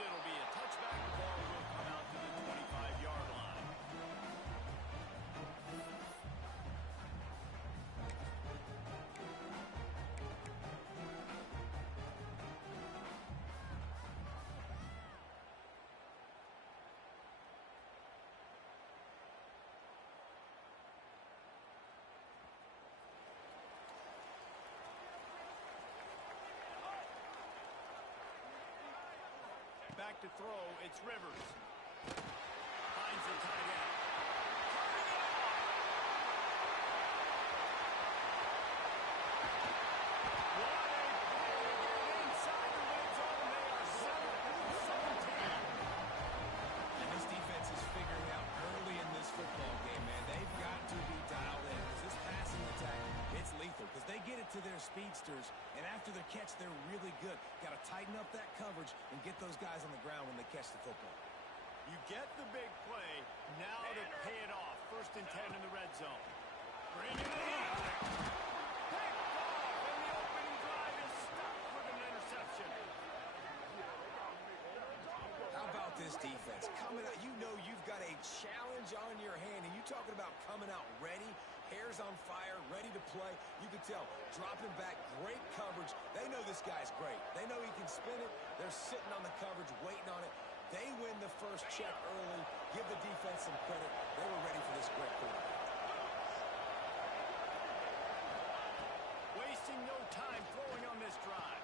it'll be a touchback. The ball will come out to the 25-yard line. Back to throw, it's Rivers. Finds the tight end. What a play to get inside the red zone. They are 7-17. And this defense is figuring out early in this football game, man. They've got to be dialed in. This passing attack, it's lethal because they get it to their speedsters, and after the catch, they're really good. Got to tighten up that coverage and get those guys on the ground when they catch the football. You get the big play, now to pay it off. 1st and 10 in the red zone. Bring it in. Picked off, and the opening drive is stopped with an interception. How about this defense? Coming out, you know you've got a challenge on your hand, and you talking about coming out ready, hairs on fire, ready to play. You can tell, dropping back, great coverage. They know this guy's great. They know he can spin it. They're sitting on the coverage, waiting on it. They win the first check early. Give the defense some credit. They were ready for this great quarterback. Wasting no time throwing on this drive.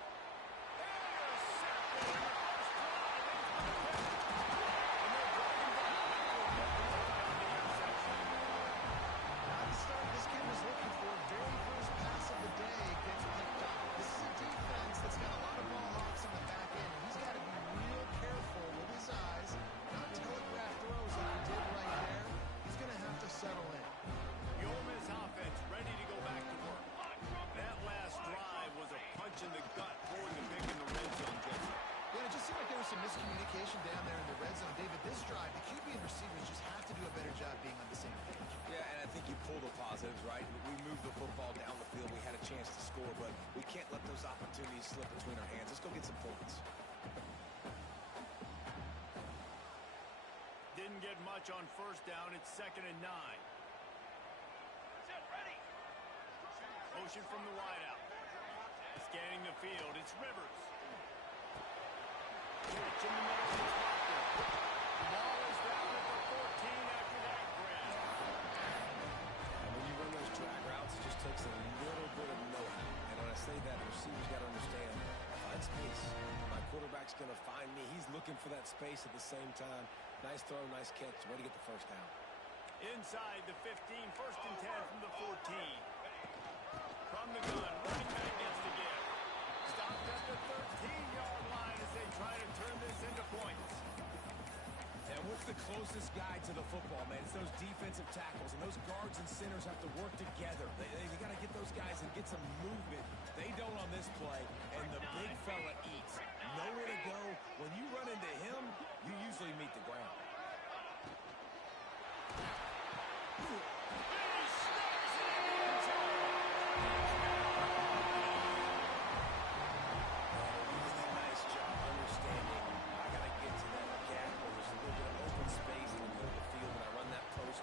Intercepted in the first drive. And they're driving down on the interception. Not the start this kid was looking for. Very first pass of the day gets picked up. This is a defense that's got a lot of ball hawks on the back end. He's got to be real careful with his eyes, not telegraph throws like he did right there. He's going to have to settle in. The Ole Miss offense ready to go back to work. That last drive was a punch in the gut, throwing the pick in the red zone, Jesse. Yeah, it just seemed like there was some miscommunication down there in the red zone. David, this drive, the QB and receivers just have to do a better job being on the same page. Yeah, and I think you pull the positives, right? We moved the football down the field. We had a chance to score, but we can't let those opportunities slip between our hands. Let's go get some points. Didn't get much on 1st down. It's 2nd and 9. Ready. Motion from the wideout. Scanning the field. It's Rivers. Catch in the middle. The ball is down at the 14 after that grab. And when you run those drag routes, it just takes a little bit of know-how. And when I say that, the receiver's got to understand, find space. My quarterback's going to find me. He's looking for that space at the same time. Nice throw, nice catch. Ready to get the 1st down. Inside the 15, 1st and 10 from the 14. From the gun, running back gets the give. Stopped at the 13-yard line as they try to turn this into points. And what's the closest guy to the football, man? It's those defensive tackles, and those guards and centers have to work together. They got to get those guys and get some movement. They don't on this play, and the big fella eats. Nowhere to go. When you run into him, you usually meet the ground.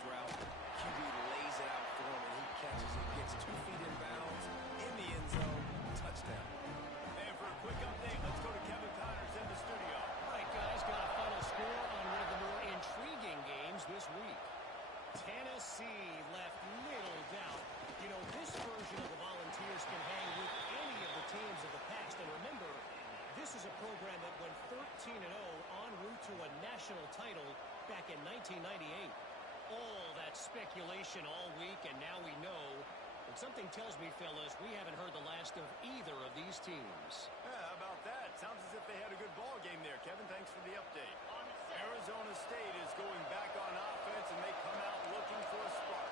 Route. QB lays it out for him, and he catches it. Gets 2 feet in bounds in the end zone. Touchdown. And for a quick update, let's go to Kevin Connors in the studio. All right, guys, got a final score on one of the more intriguing games this week. Tennessee left little doubt. You know, this version of the Volunteers can hang with any of the teams of the past. And remember, this is a program that went 13-0 en route to a national title back in 1998. All that speculation all week, and now we know. But something tells me, fellas, we haven't heard the last of either of these teams. Yeah, how about that? Sounds as if they had a good ball game there, Kevin. Thanks for the update. Arizona State is going back on offense, and they come out looking for a spark.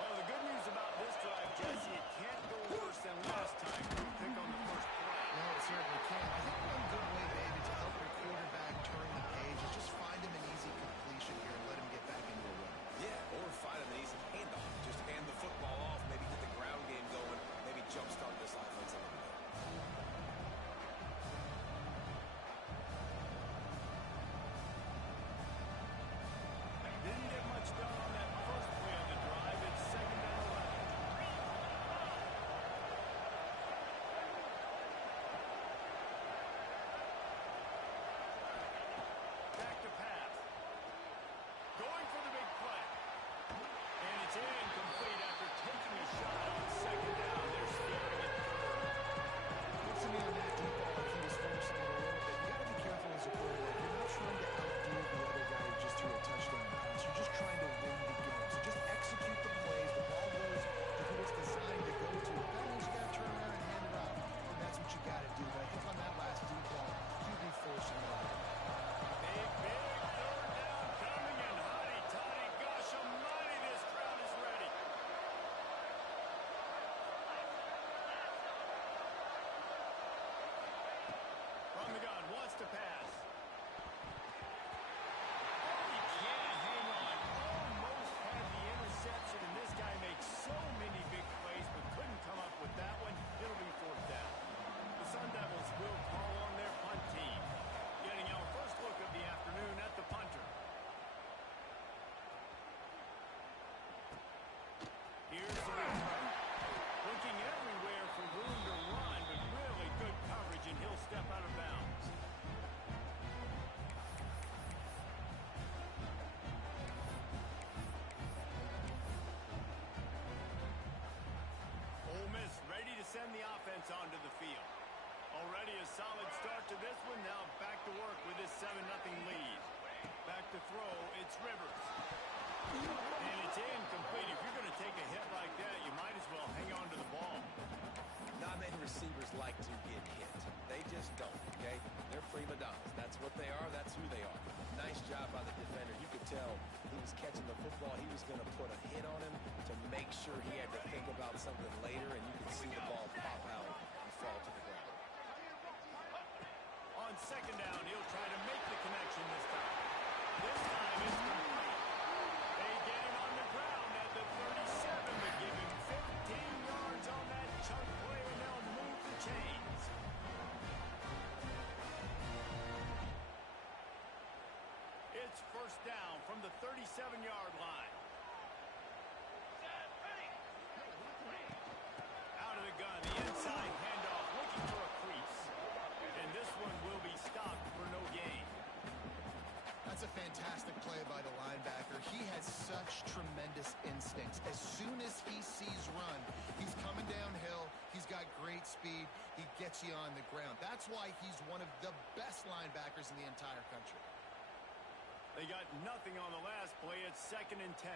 Well, the good news about this drive, Jesse, it can't go worse than last time. Pick on the first play. No, it certainly can. I think one good way, maybe, to help your quarterback turn the page is just find him an easy completion here and let him get back into a run. Yeah, or find him an easy handoff. Just hand the football off, maybe get the ground game going, maybe jumpstart this offense a little bit. gets onto the field. Already a solid start to this one. Now back to work with this 7-0 lead. Back to throw, it's Rivers. And it's incomplete. If you're going to take a hit like that, you might as well hang on to the ball. Not many receivers like to get hit. They just don't, okay? They're prima donnas. That's what they are. That's who they are. Nice job by the defender. You could tell he was catching the football. He was going to put a hit on him to make sure he had to think about something later, and you could see the ball pop out and fall to the ground. On second down, he'll try to make the connection this time. This time it's complete. They get him on the ground at the 37, but give him 15 yards on that chunk play, and they'll move the chains. It's first down from the 37-yard line. Out of the gun, the inside handoff, looking for a crease. And this one will be stopped for no gain. That's a fantastic play by the linebacker. He has such tremendous instincts. As soon as he sees run, he's coming downhill. He's got great speed. He gets you on the ground. That's why he's one of the best linebackers in the entire country. They got nothing on the last play. It's 2nd and 10.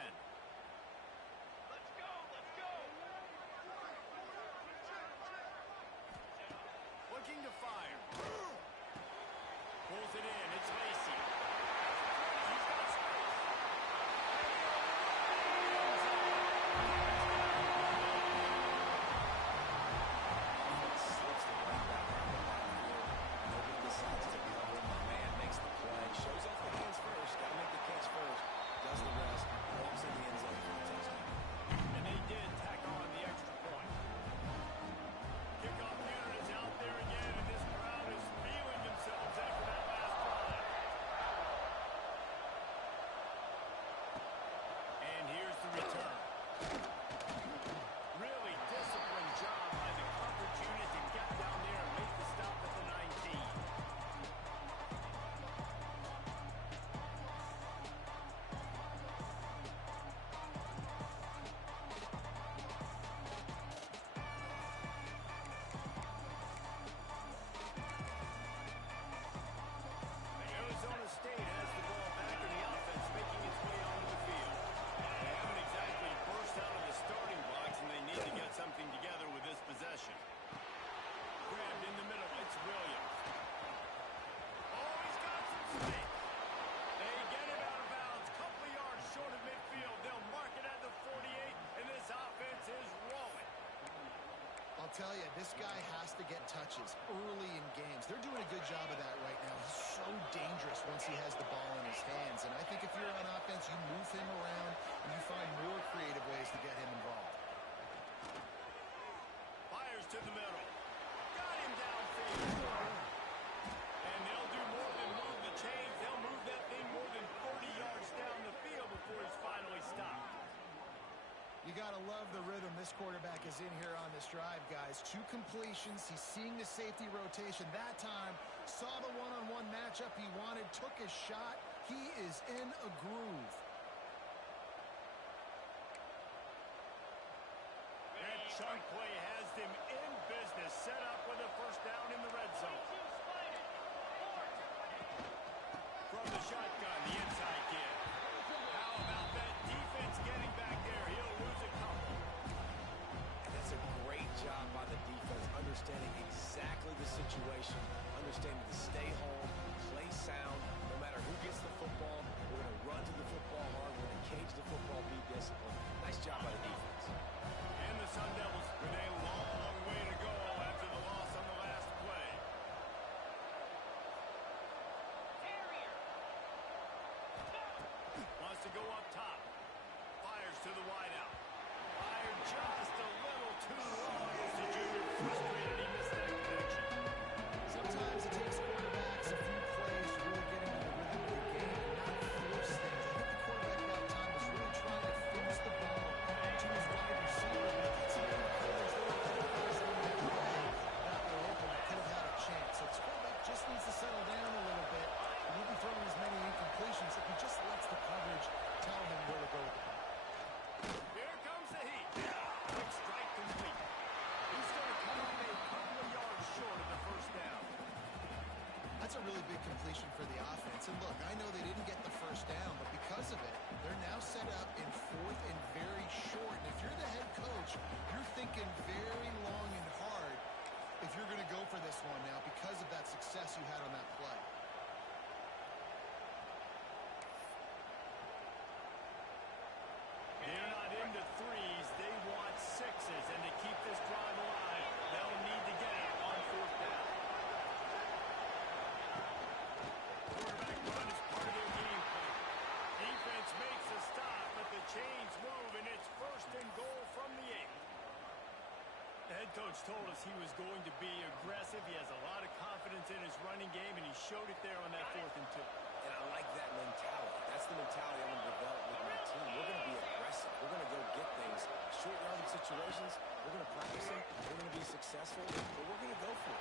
Looking to fire. Pulls it in. It's Lacy. He's got space. Slips the running back out of the backfield. Nobody decides to cover. My man makes the play. Shows off the hands first. Got to make the catch first. Does the rest. Walks in the end zone for the touchdown. And they did tack on the extra point. Kickoff unit is out there again, and this crowd is feeling themselves after that last drive. And here's the return. Really disciplined job by the coverage unit to get down there and make the stop at the 19. Arizona State has the ball back in the offense, making its way onto the field. They haven't exactly burst out of the starting blocks, and they need to get something together with this possession. Grabbed in the middle, it's Williams. Oh, he's got some space. They get him out of bounds, couple of yards short of midfield. They'll mark it at the 48, and this offense is rolling. I'll tell you, this guy has to get touches early in games. They're doing a good job of that right now. He's so dangerous once he has the ball in his hands. And I think if you're on offense, you move him around and you find more creative ways to get him involved. Fires to the middle. Got him downfield. And they'll do more than move the chains. They'll move that thing more than 40 yards down the field before he's finally stopped. You got to love the rhythm this quarterback is in here on this drive, guys. 2 completions. He's seeing the safety rotation. That time, saw the one-on-one matchup he wanted, took his shot. He is in a groove. That chunk play has them in business, set up with a first down in the red zone. From the shotgun, the inside kid. How about that defense getting back there? He'll lose a couple. That's a great job by the defense, understanding exactly the situation, understanding to stay home, play sound. No matter who gets the football, we're going to run to the football hard. We're going to cage the football, be disciplined. Nice job by the defense. And the Sun Devils with a long way to go after the loss on the last play. Wants to go up top. Fires to the wideout. Fired just a little too long as the junior frustrated. He missed that connection. Sometimes it takes quarterbacks a few plays to really get into the rhythm of the game and not force things. I think the quarterback that time was really trying to force the ball to his wide receiver. But if it's little plays, little plays in that play that were open, that could have had a chance. So this quarterback just needs to settle down a little bit. He won't be throwing as many incompletions if he just lets the coverage tell him where to go with the ball. Here comes the heat. Quick strike complete. He's going to come up a really big completion for the offense. And look, I know they didn't get the first down, but because of it, they're now set up in 4th and very short. And if you're the head coach, you're thinking very long and hard if you're going to go for this one now because of that success you had on that play. They're not into threes. They want sixes. And to keep this drive alive, they'll need to get it on 4th down. Quarterback run is part of their game plan. Defense makes a stop, but the chains move, and it's 1st and goal from the 8. The head coach told us he was going to be aggressive. He has a lot of confidence in his running game, and he showed it there on that 4th and 2. And I like that mentality. That's the mentality I'm going to develop with my team. We're going to be aggressive. We're going to go get things. Short yardage situations, we're going to practice them. We're going to be successful, but we're going to go for it.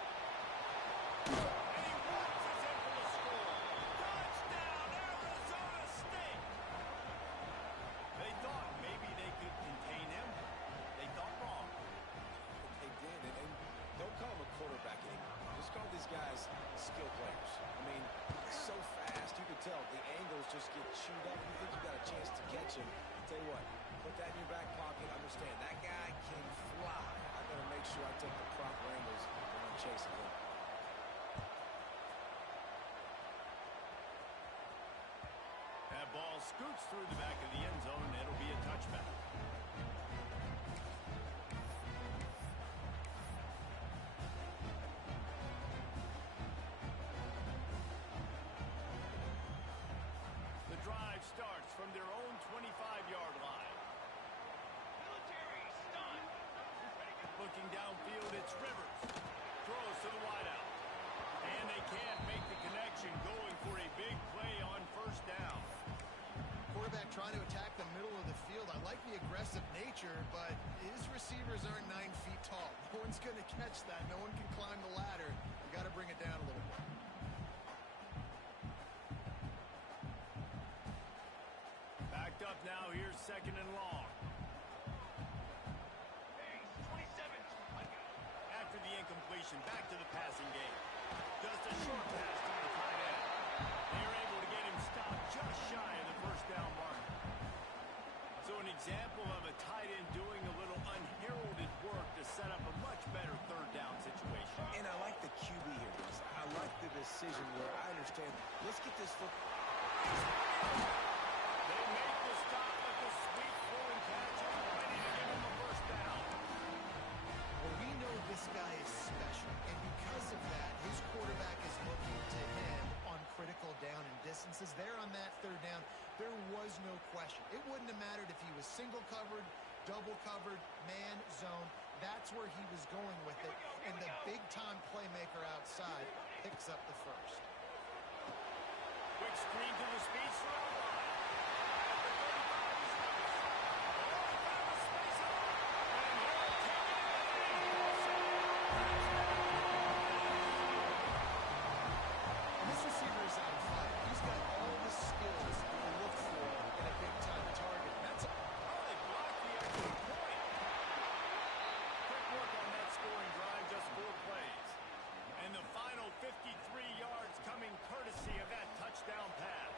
And he watches it for the score. Touchdown, Arizona State! They thought maybe they could contain him. They thought wrong. They did, and don't call them a quarterback anymore. Just call these guys skill players. I mean, so fast, you can tell the angles just get chewed up. You think you got a chance to catch him. I'll tell you what, put that in your back pocket. Understand, that guy can fly. I got to make sure I take the proper angles when I'm chasing him. That ball scoots through the back of the end zone. It'll be a touchback. The drive starts from their own 25-yard line. Military stunt. Looking downfield, it's Rivers. Throws to the wideout. And they can't make the connection, going for a big play on 1st down. Quarterback trying to attack the middle of the field. I like the aggressive nature, but his receivers aren't 9 feet tall. No one's going to catch that. No one can climb the ladder. You got to bring it down a little bit. Backed up now. Here's 2nd and long. After the incompletion, back to the passing game. Just a short pass to the tight end. They're able to get him stopped just shy of the 1st down mark. So an example of a tight end doing a little unheralded work to set up a much better 3rd down situation. And I like the QB here, because I like the decision where I understand, let's get this foot. They make the stop, but the sweep throwing catch is ready to give him a 1st down. Well, we know this guy is special, and because of that, his quarterback is looking to him on critical down and distances. There on that 3rd down, there was no question. It wouldn't have mattered if he was single covered, double covered, man, zone. That's where he was going with it, and the big-time playmaker outside picks up the 1st. Quick screen to the speedster outline. At the 35, he's loose. Oh, he found a space hole. And he'll take it in. And this receiver is on fire. He's got all the skills you look for in a big-time target. That's They blocked the extra point. Quick work on that scoring drive, just 4 plays. And the final 53 yards coming courtesy of that touchdown pass.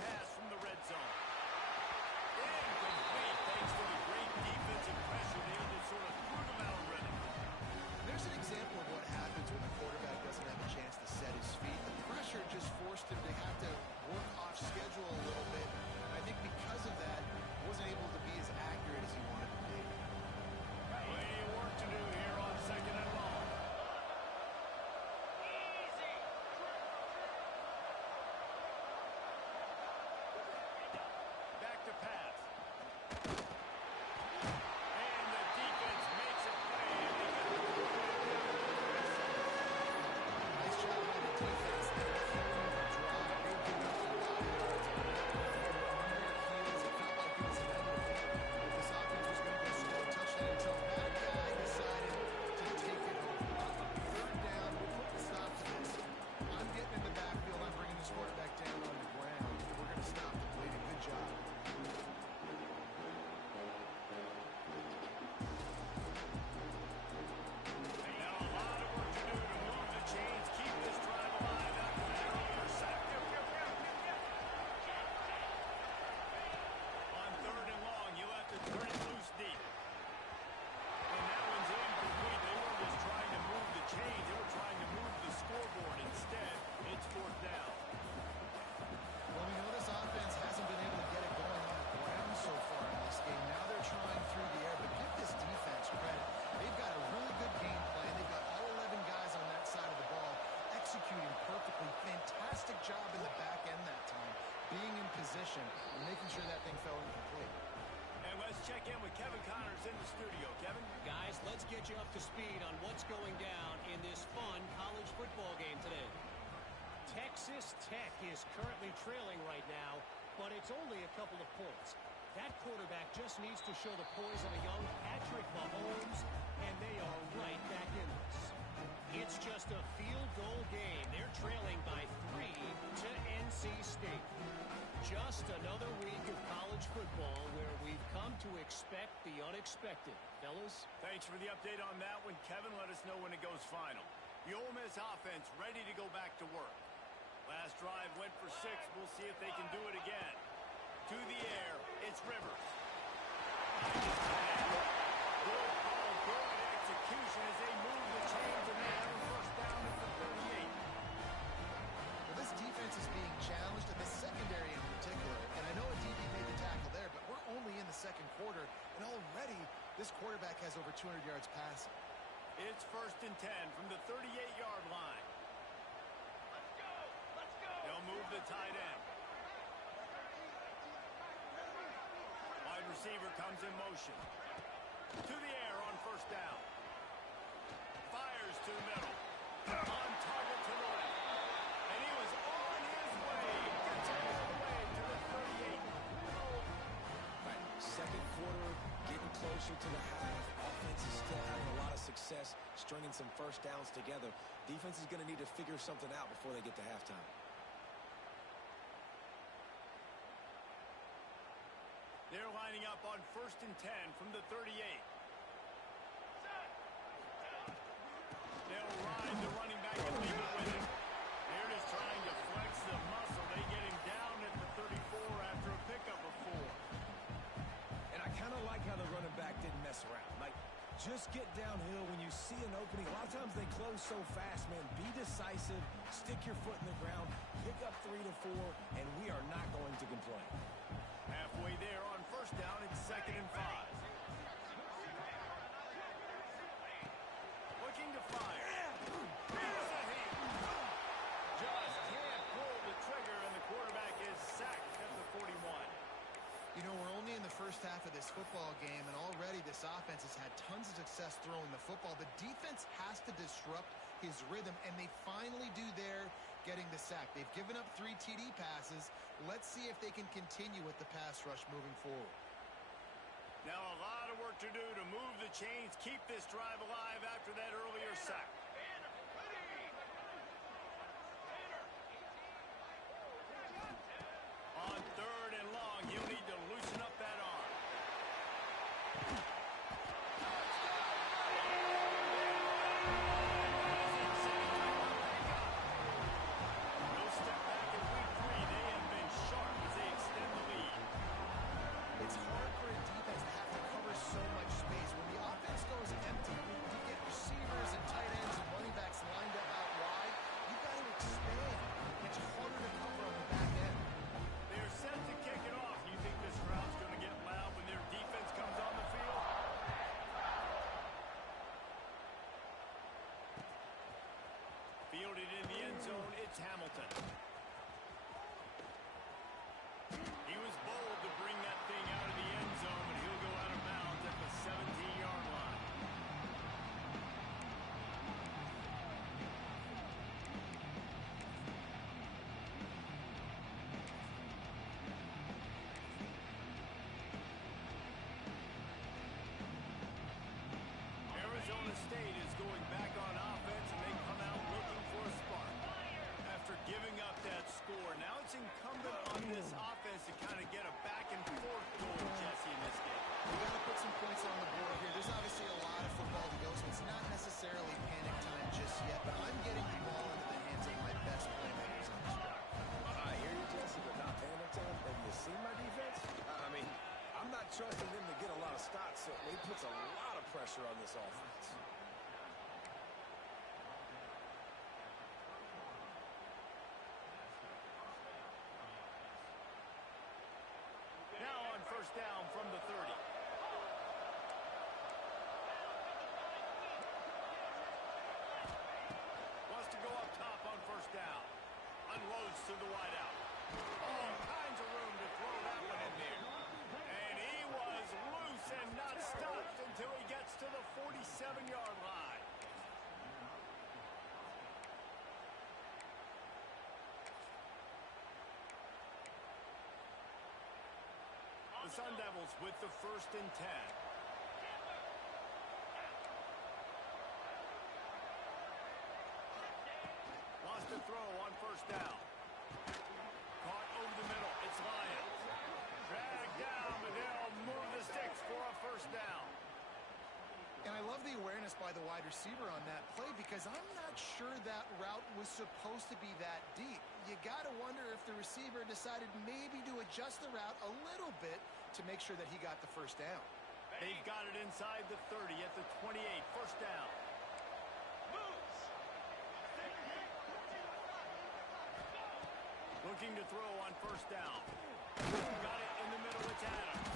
pass from the red zone. Incomplete thanks to the great defensive pressure there that sort of threw them out of rhythm. There's an example of what happens when the quarterback doesn't have a chance to set his feet. The pressure just forced him to have to work off schedule a little bit. I think because of that, he wasn't able to be as accurate as he wanted to be. Plenty of work to do here on second and long. Back to pass. And the defense makes a play. And they get the Nice job by the defense. They carried the drive. They gave up a lot of yards on that. They were on their heels. It felt like it was inevitable. This offense was going to go score a touchdown until that guy decided to take it over. Third down, we'll put the stop to this. I'm getting in the backfield. I'm bringing this quarterback down on the ground. And we're going to stop the bleeding. Good job. They got a lot of work to do to move the chains, keep this drive alive after that earlier sack. On third and long, you'll have to turn it loose deep. And that one's incomplete. They weren't just trying to move the chains. They were trying to move the scoreboard. Instead, it's fourth down. Well, we know this offense hasn't been able to get it going on the ground so far in this game. Now they're trying through the air, but give this defense credit. They've got a really good game plan. They've got all 11 guys on that side of the ball executing perfectly. Fantastic job in the back end that time, being in position and making sure that thing fell incomplete. And let's check in with Kevin Connors in the studio. Kevin? Guys, let's get you up to speed on what's going down in this fun college football game today. Texas Tech is currently trailing right now, but it's only a couple of points. That quarterback just needs to show the poise of a young Patrick Mahomes, and they are right back in this. It's just a field goal game. They're trailing by 3 to NC State. Just another week of college football where we've come to expect the unexpected. Fellas? Thanks for the update on that one. Kevin, let us know when it goes final. The Ole Miss offense ready to go back to work. Last drive went for 6. We'll see if they can do it again. To the air, it's Rivers. Good call, good execution as they move the chains and they have a first down at the 38. Well, this defense is being challenged, and the secondary in particular. And I know a DB made the tackle there, but we're only in the second quarter, and already this quarterback has over 200 yards passing. It's first and 10 from the 38-yard line. They'll move the tight end. Wide receiver comes in motion. To the air on first down. Fires to the middle. On target to the left. And he was on his way. Gets it all the way to the 38. Right, second quarter, getting closer to the half. Offense is still having a lot of success stringing some first downs together. Defense is going to need to figure something out before they get to halftime. They're lining up on first and 10 from the 38. They'll ride the running back and leave it with him. They're just trying to flex the muscle. They get him down at the 34 after a pickup of 4. And I kind of like how the running back didn't mess around. Like, just get downhill when you see an opening. A lot of times they close so fast, man. Be decisive, stick your foot in the ground, pick up 3 to 4, and we are not going to complain. Halfway there on first down, it's second and 5. Looking to fire. Here's a hit. Just can't pull the trigger, and the quarterback is sacked at the 41. You know, we're only in the first half of this football game, and already this offense has had tons of success throwing the football. The defense has to disrupt his rhythm, and they finally do there, getting the sack. They've given up 3 TD passes. Let's see if they can continue with the pass rush moving forward. Now a lot of work to do to move the chains, keep this drive alive after that earlier sack. On third and long, you'll need to loosen up that arm. No step back in week 3. They have been sharp as the end zone, it's Hamilton. He was bold to bring that thing out of the end zone, but he'll go out of bounds at the 17-yard line. Arizona State is going back on offense, and they come out looking for a spark. After giving up that score, now it's incumbent on this offense to kind of get a back-and-forth goal, Jesse, in this game. We got to put some points on the board here. There's obviously a lot of football to go, so it's not necessarily panic time just yet, but I'm getting the ball into the hands of my best playmakers on this drive. I hear you, Jesse, but not panic time. Have you seen my defense? I mean, I'm not trusting them to get a lot of stops, so it puts a lot of pressure on this offense. Now on first down from the 30. Wants to go up top on first down. Unloads to the wideout. All kinds of room to throw that one in there. And he was loose and not stopped until he gets to the 47-yard line. The Sun Devils with the 1st and 10. Wants to throw on first down. Caught over the middle. It's Lyons. Dragged down, but they'll move the sticks for a first down. And I love the awareness by the wide receiver on that play because I'm not sure that route was supposed to be that deep. You got to wonder if the receiver decided maybe to adjust the route a little bit to make sure that he got the first down. They've got it inside the 30 at the 28. First down. Looking to throw on first down. Got it in the middle. It's Adams.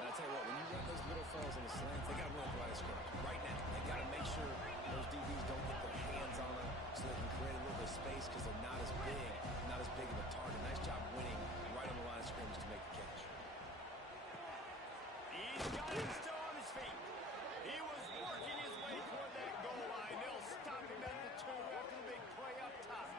And I tell you what, when you run those little fellas in the slants, they got to run the right scrimmage. Right now, they got to make sure those DBs don't get their hands on them so they can create a little bit of space because they're not as big of a target. Nice job winning right on the line of scrimmage to make the catch. He's got him still on his feet. He was working his way toward that goal line. They'll stop him at the 2 after the big play up top.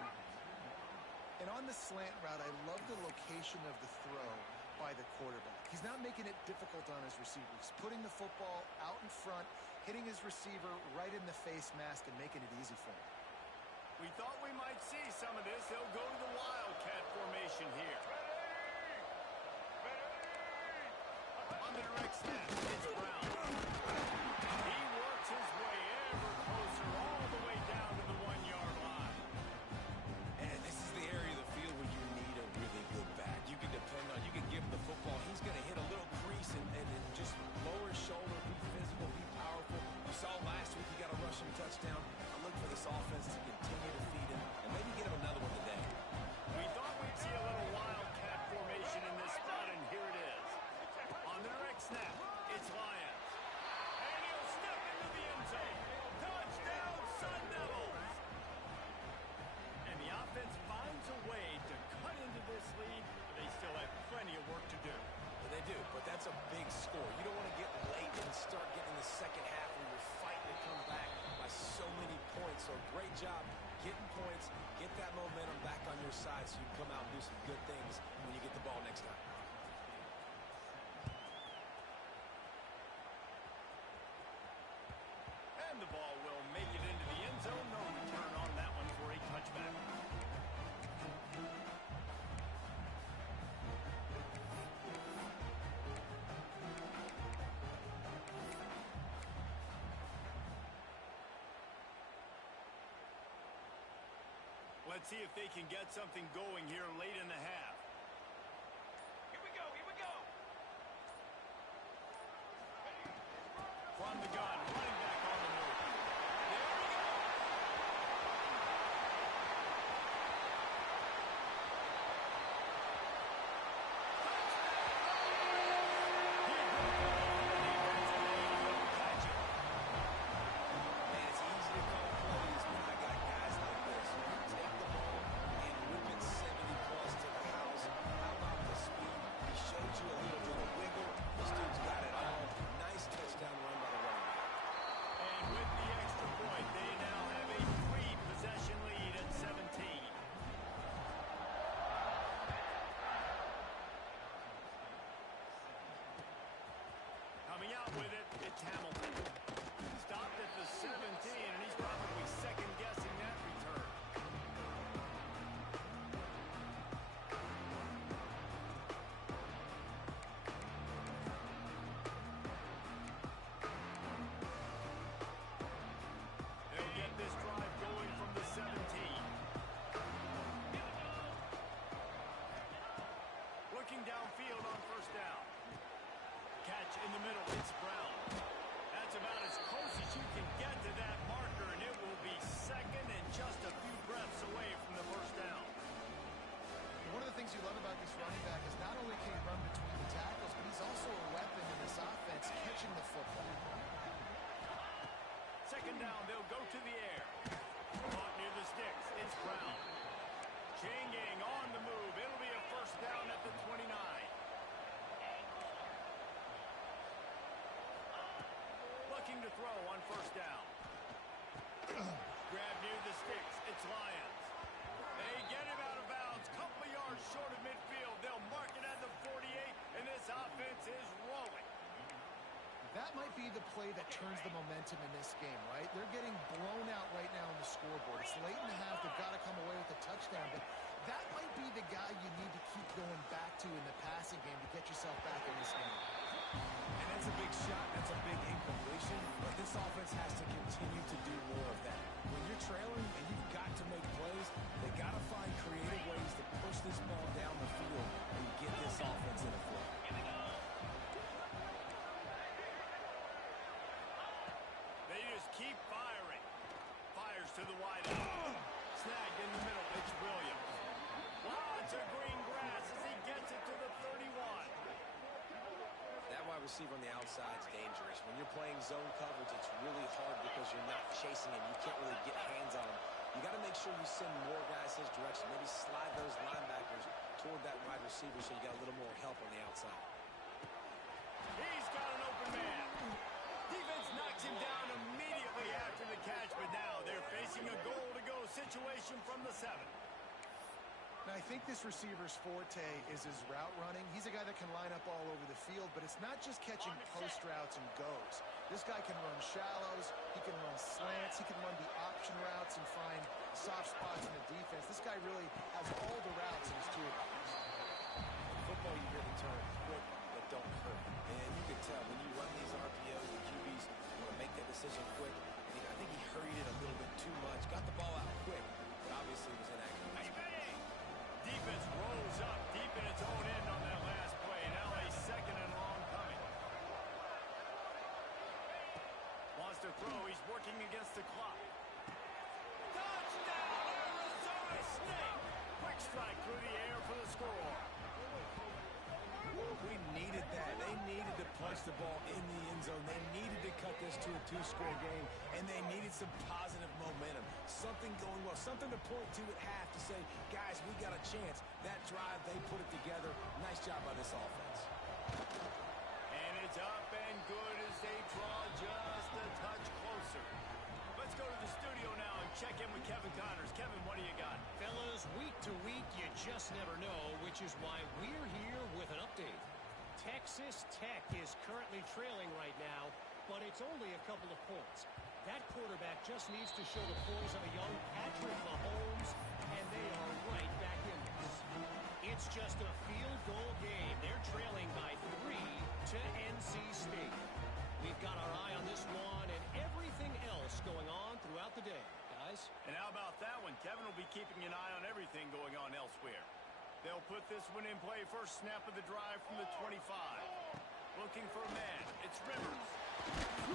And on the slant route, I love the location of the throw by the quarterback. He's not making it difficult on his receiver. He's putting the football out in front, hitting his receiver right in the face mask and making it easy for him. We thought we might see some of this. They'll go to the Wildcat formation here. On the direct snap, it's Brown. He works his way ever closer all the way down to the 1-yard line. And this is the area of the field where you need a really good back. You can depend on, you can give him the football. He's going to hit a little crease and just lower his shoulder, be physical, be powerful. You saw last week he got a rushing touchdown. I look for this offense to continue to feed him and maybe get him another one today. We thought we'd see a little Wildcat formation in this spot, and here it is. On the direct snap, it's Lyons. And he'll step into the end zone. Touchdown, Sun Devils! And the offense finds a way to cut into this lead, but they still have plenty of work to do. And they do, but that's a big score. You don't want to get late and start getting the second half where you're fighting to come back by so many points. So great job getting points, get that momentum back on your side so you can come out and do some good things when you get the ball next time. And the ball will make it into the end zone. No return on that one for a touchback. Let's see if they can get something going here late in the half. Here we go, here we go. From the gun, running back on the move. There we go. Man, it's easy to call plays when I got guys like this who Hamilton. Stopped at the 17, and he's probably second-guessing that return. They'll get this drive going from the 17. Looking downfield on first down. Catch in the middle. It's Brown. That's about as close as you can get to that marker, and it will be second and just a few breaths away from the first down. One of the things you love about this running back is not only can he run between the tackles, but he's also a weapon in this offense catching the football. Second down, they'll go to the air. Caught near the sticks. It's Brown. Chain gang on the move. It'll be a first down at the 29. Looking to throw on first down. Grab near the sticks. It's Lions. They get him out of bounds. Couple of yards short of midfield. They'll mark it at the 48, and this offense is rolling. That might be the play that turns the momentum in this game, right? They're getting blown out right now on the scoreboard. It's late in the half. They've got to come away with a touchdown, but that might be the guy you need to keep going back to in the passing game to get yourself back in this game. And that's a big shot. That's a big incompletion. But this offense has to continue to do more of that. When you're trailing and you've got to make plays, they got to find creative ways to push this ball down the field and get this offense in a flow. They just keep firing. Fires to the wide out. Snagged in the middle. It's Williams. Lots of green grass as he gets it to the 31. That wide receiver on the outside is dangerous. When you're playing zone coverage, it's really hard because you're not chasing him. You can't really get hands on him. You got to make sure you send more guys his direction. Maybe slide those linebackers toward that wide receiver so you got a little more help on the outside. He's got an open man. Defense knocks him down immediately after the catch, but now they're facing a goal-to-go situation from the 7. Now, I think this receiver's forte is his route running. He's a guy that can line up all over the field, but it's not just catching post routes and goes. This guy can run shallows, he can run slants, he can run the option routes and find soft spots in the defense. This guy really has all the routes in his toolbox. Football, you hear the term quick, but don't hurt. And you can tell when you run these RPOs, the QBs want to make that decision quick. I think he hurried it a little bit too much, got the ball out quick, but obviously was inaccurate. Defense rolls up deep in its own end on that last play. Now a second and long coming. Wants to throw. He's working against the clock. Touchdown, Arizona State! Quick strike through the air for the score. We needed that. They needed to punch the ball in the end zone. They needed to cut this to a 2-score game, and they needed some positive momentum. Something going well, something to point to at half to say, guys, we got a chance. That drive, they put it together. Nice job by this offense. And it's up and good as they draw just a touch closer. Let's go to the studio now and check in with Kevin Connors. Kevin, what do you got? Fellas, week to week, you just never know, which is why we're here with an update. Texas Tech is currently trailing right now, but it's only a couple of points. That quarterback just needs to show the poise of a young Patrick Mahomes, and they are right back in this. It's just a field goal game. They're trailing by 3 to NC State. We've got our eye on this one and everything else going on throughout the day, guys. And how about that one? Kevin will be keeping an eye on everything going on elsewhere. They'll put this one in play. First snap of the drive from the 25. Looking for a man. It's Rivers.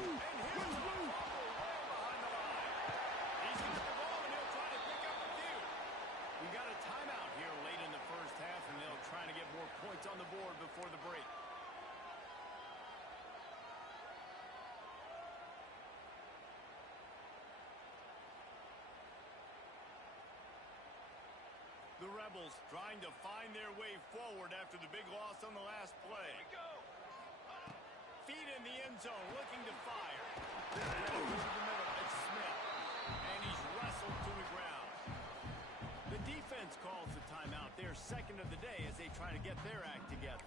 And here's a fumble way behind the line. He's got the ball, and he'll try to pick up a few. We got a timeout here late in the first half, and they'll try to get more points on the board before the break. The Rebels trying to find their way forward after the big loss on the last play. Feet in the end zone, looking to fire. Over to the middle, it's Smith. And he's wrestled to the ground. The defense calls the timeout. They're second of the day as they try to get their act together.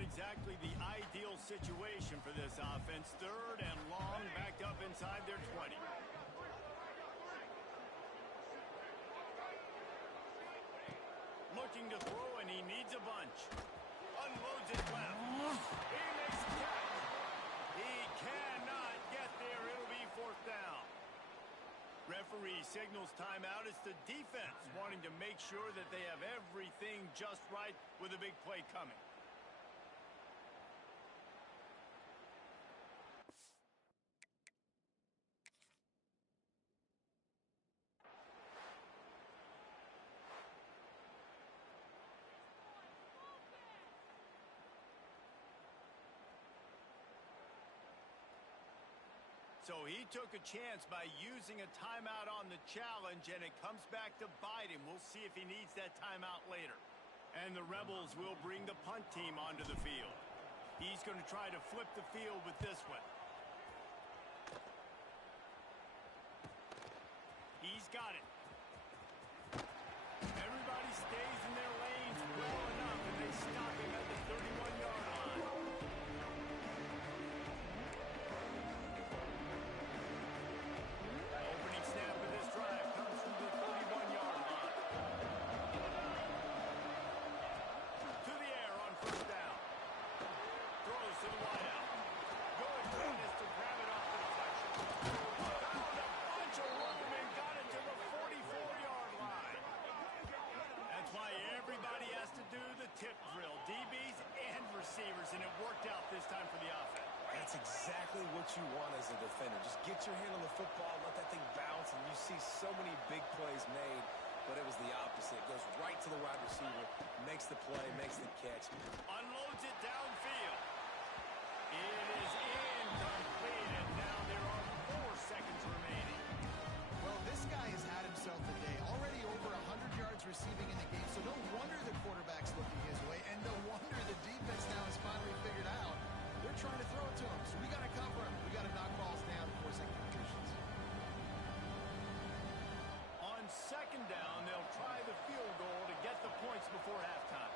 not exactly the ideal situation for this offense. 3rd and long, backed up inside their 20. Looking to throw, and he needs a bunch. Unloads it left. He makes a catch. He cannot get there. It'll be 4th down. Referee signals timeout. It's the defense wanting to make sure that they have everything just right with a big play coming. So he took a chance by using a timeout on the challenge, and it comes back to bite him. We'll see if he needs that timeout later. And the Rebels will bring the punt team onto the field. He's going to try to flip the field with this one. He's got it. Everybody stays in their lanes well enough, and they stop him at the 31-yard line. Opening snap of this drive comes from the 31-yard line. To the air on 1st down. Throws to the wideout. Good goodness to grab it off the deflection. Found a bunch of room and got it to the 44-yard line. That's why everybody has to do the tip drill, DBs and receivers, and it worked out this time for the offense. That's exactly what you want as a defender. Just get your hand on the football, let that thing bounce, and you see so many big plays made, but it was the opposite. It goes right to the wide receiver, makes the play, makes the catch. Unloads it downfield. It is incomplete, and now there are 4 seconds remaining. Well, this guy has had himself a day. Already over 100 yards receiving in the game, so no wonder the quarterback's looking his way, and no wonder the defense now has finally figured out they're trying to throw it to him. So we got to cover him. We got to knock balls down, forcing completions. On 2nd down, they'll try the field goal to get the points before halftime.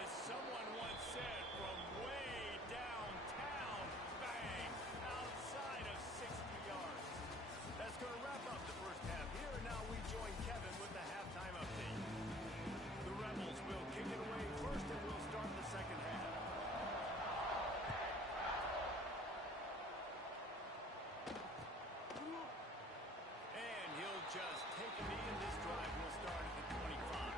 As someone once said, from way downtown, bang, outside of 60 yards. That's going to wrap up the first half here, and now we join Kevin with the halftime update. The Rebels will kick it away first, and we'll start the second half. And he'll just take a knee, and this drive will start at the 25.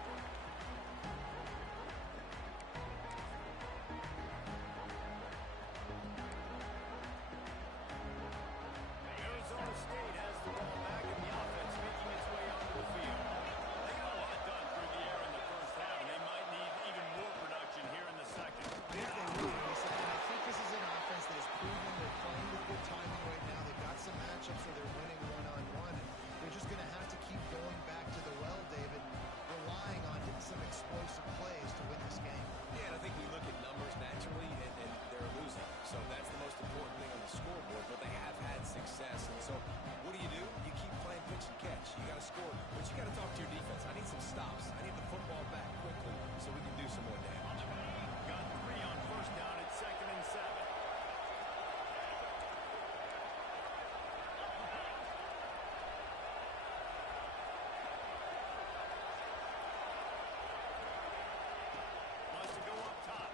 Arizona State has the ball back, and the offense making its way onto the field. They got a lot done through the air in the first half, and they might need even more production here in the second. Yes, they will. And I think this is an offense that has proven they're playing with good timing right now. They've got some matchups where they're winning one-on-one, and they're just going to have to keep going back to the well, David, relying on hitting some explosive plays to win this game. Yeah, and I think we look at numbers naturally, and they're losing. So that's the most important thing on the scoreboard, but they have had success. And so what do? You keep playing pitch and catch. You got to score, but you got to talk to your defense. I need some stops. I need the football back quickly so we can do some more damage. Got 3 on 1st down at 2nd and 7. Wants to go up top.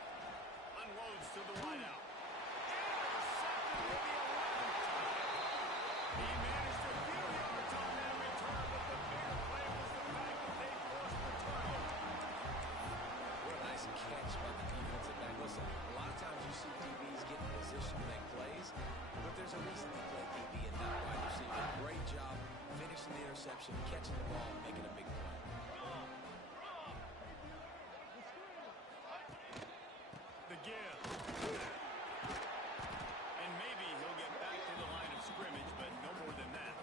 Unloads to the wideout. Intercepted with the 11th time. He managed a few yards on that return, but the bigger play was the fact that they forced the turnover. What a nice catch by the defensive back. Listen, a lot of times you see DBs get in position to make plays, but there's a reason they play DB and not wide receiver. Great job finishing the interception, catching the ball, making a big play. The give. And maybe he'll get back to the line of scrimmage, but no more than that.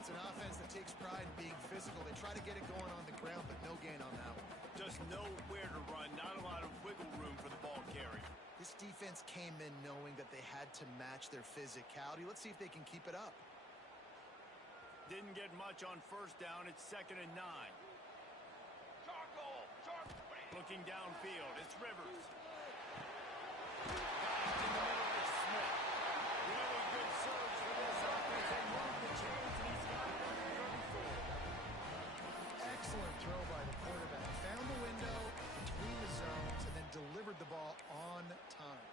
It's an offense that takes pride in being physical. They try to get it going on the ground, but no gain on that one. Just know where to run. Not a lot of wiggle room for the ball carrier. This defense came in knowing that they had to match their physicality. Let's see if they can keep it up. Didn't get much on first down. It's 2nd and 9. Looking downfield, it's Rivers. Got it in the middle, it's Smith. Really good surge for this offense. They moved the chains, and he's got it at the 34. Excellent throw by the quarterback. Found the window between the zones and then delivered the ball on time.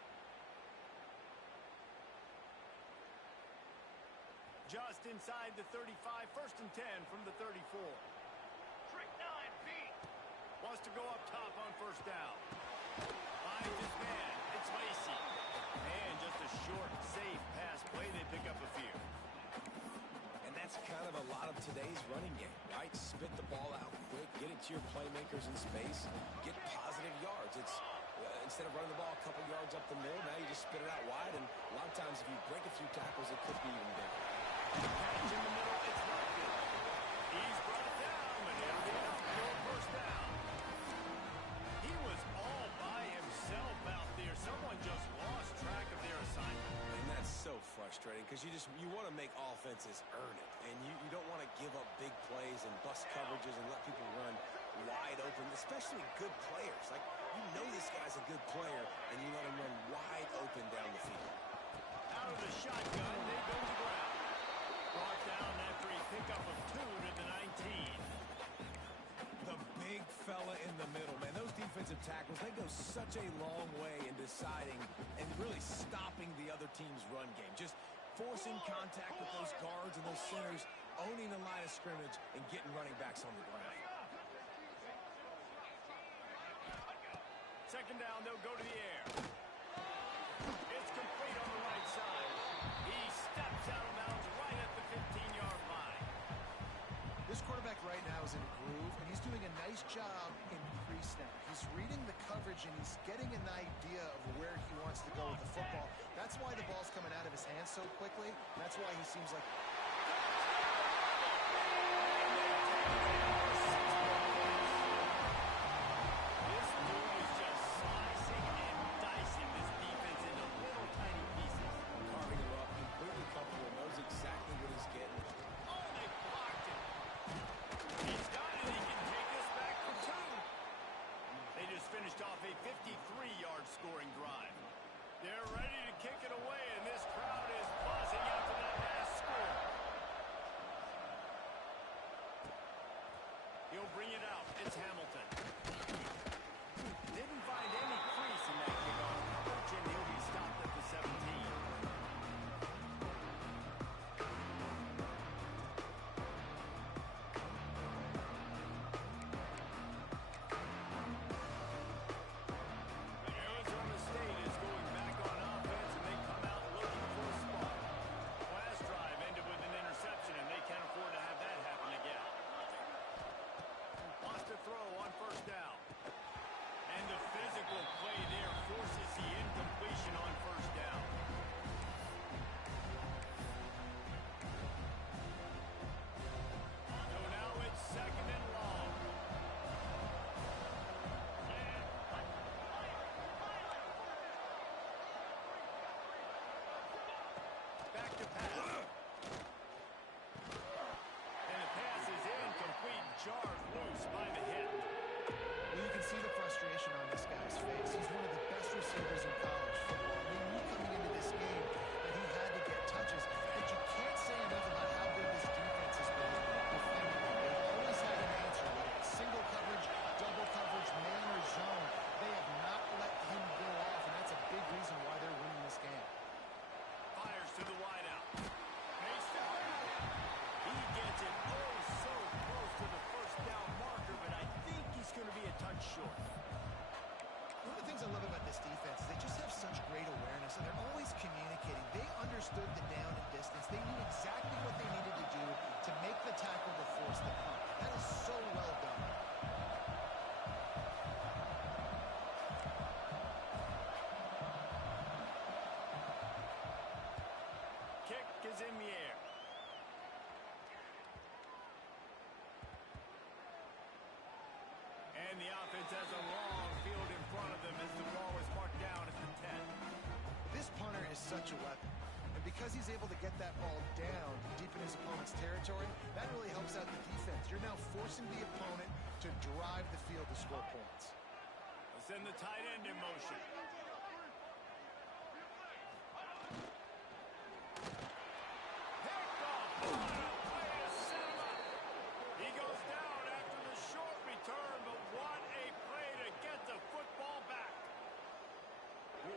Just inside the 35, 1st and 10 from the 34. Trick 9, Pete. Wants to go up top on first down. Finds his man. It's Lacy. And just a short, safe pass play. They pick up a few. And that's kind of a lot of today's running game, right? Spit the ball out quick, get it to your playmakers in space, get positive yards. It's instead of running the ball a couple yards up the middle, now you just spit it out wide, and a lot of times if you break a few tackles, it could be even bigger. Catch in the middle, it's Rocket. He's brought down, and he'll be out for a first down. He was all by himself out there. Someone just lost track of their assignment. And that's so frustrating because you want to make offenses earn it, and you don't want to give up big plays and bust coverages and let people run wide open, especially good players. Like, you know this guy's a good player, and you let him run wide open down the field. Out of the shotgun, they go to the ground. Brought down after a pickup of 2 to the 19. The big fella in the middle, man. Those defensive tackles, they go such a long way in deciding and really stopping the other team's run game. Just forcing contact with those guards and those centers, owning the line of scrimmage, and getting running backs on the ground. 2nd down, they'll go to the air. It's complete on the right side. He steps out of bounds right at the 15-yard line. This quarterback right now is in a groove, and he's doing a nice job in pre-snap. He's reading the coverage, and he's getting an idea of where he wants to go with the football. That's why the ball's coming out of his hands so quickly. That's why he seems like... This dude is just slicing and dicing this defense into little tiny pieces. Carving him up, completely comfortable, knows exactly what he's getting. Oh, they blocked it. He's got it. He can take this back for 2. They just finished off a 53-yard scoring drive. They're ready to kick it away, and this crowd is buzzing after that last score. He'll bring it out. It's Hamilton. Didn't find any crease in that kickoff coverage, and he'll be stopped at the 17. Arizona State is going back on offense, and they come out looking for a spark. Last drive ended with an interception, and they can't afford to have that happen again. Wants to throw on first down. And the physical play there forces the incompletion on first down. So now it's 2nd and long. Back to pass. And the pass is incomplete, jarred loose by the hit. Well, you can see the frustration on this guy's face. He's one of the best receivers in college football. We knew coming into this game that he had to get touches, but you can't say enough about how good this defense has been defending. They've always had an answer, whether it's single coverage, double coverage, man or zone. They have not let him go off, and that's a big reason why they're winning this game. Fires to the wideout. Makes the grab. He gets it oh so close to the first down marker, but I think he's going to be a touch short. One of the things I love about this defense is they just have such great awareness, and they're always communicating. They understood the down and distance. They knew exactly what they needed to do to make the tackle to force the punt. That is so well done. Kick is in the air. And the offense has a long field in front of them as the ball is marked down at the 10. such a weapon. And because he's able to get that ball down deep in his opponent's territory, that really helps out the defense. You're now forcing the opponent to drive the field to score points. Let's send the tight end in motion. He goes down after the short return, but what a play to get the football back.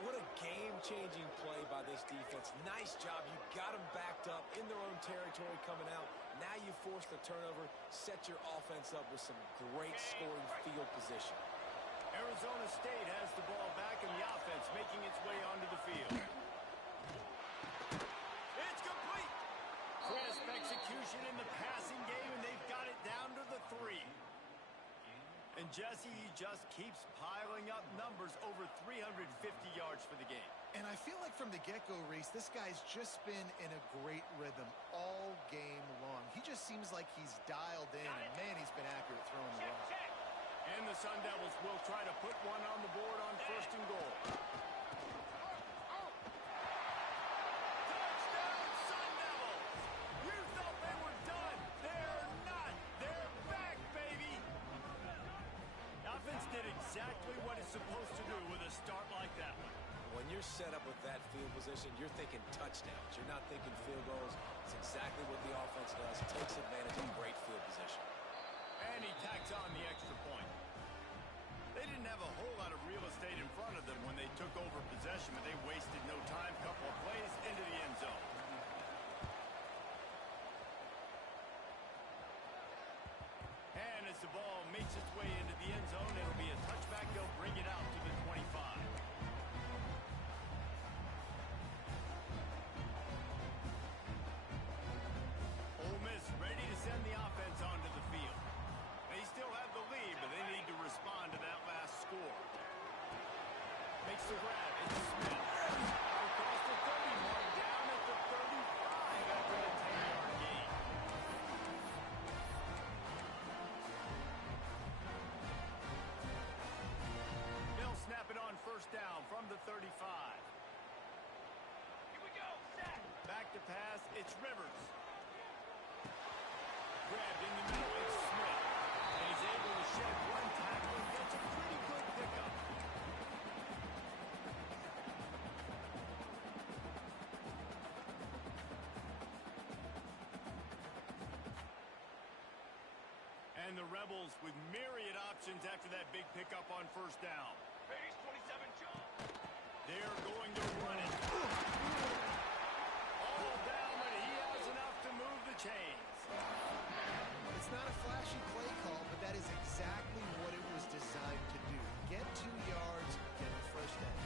What a game-changing play by this defense. Nice job. You got them backed up in their own territory coming out. Now you force the turnover, set your offense up with some great scoring field position. Arizona State has the ball back and the offense making its way onto the field. It's complete. Crisp execution in the passing game, and they've got it down to the 3. And Jesse, he just keeps piling up numbers, over 350 yards for the game. And I feel like from the get-go, Reese, this guy's just been in a great rhythm all game long. He just seems like he's dialed in, and man, he's been accurate throwing the rock. And the Sun Devils will try to put one on the board on 1st and goal. Touchdown, Sun Devils! You thought they were done. They're not. They're back, baby. The offense did exactly what it's supposed to do with a start like that one. When you're set up with that field position, you're thinking touchdowns. You're not thinking field goals. It's exactly what the offense does. It takes advantage of great field position. And he tacks on the extra point. They didn't have a whole lot of real estate in front of them when they took over possession, but they wasted no time. Couple of plays into the end zone. And as the ball makes its way into the end zone, it'll be a touchback. They'll bring it out to the 25. Ole Miss ready to send the offense onto the field. They still have the lead, but they need to respond to that last score. Makes the grab. It's Smith. Across the 30 mark, down at the 35 after the 10-yard gain. They'll snap it on 1st down from the 35. Here we go. Set. Back to pass. It's Rivers. Grabbed in the middle, it's Smith. And he's able to shed one tackle and gets a pretty good pickup. And the Rebels with myriad options after that big pickup on 1st down. Base 27 jump. They're going to run it. All down, but he has enough to move the chains. It's not a flashy play call, but that is exactly what it was designed to do. Get 2 yards, get the 1st down.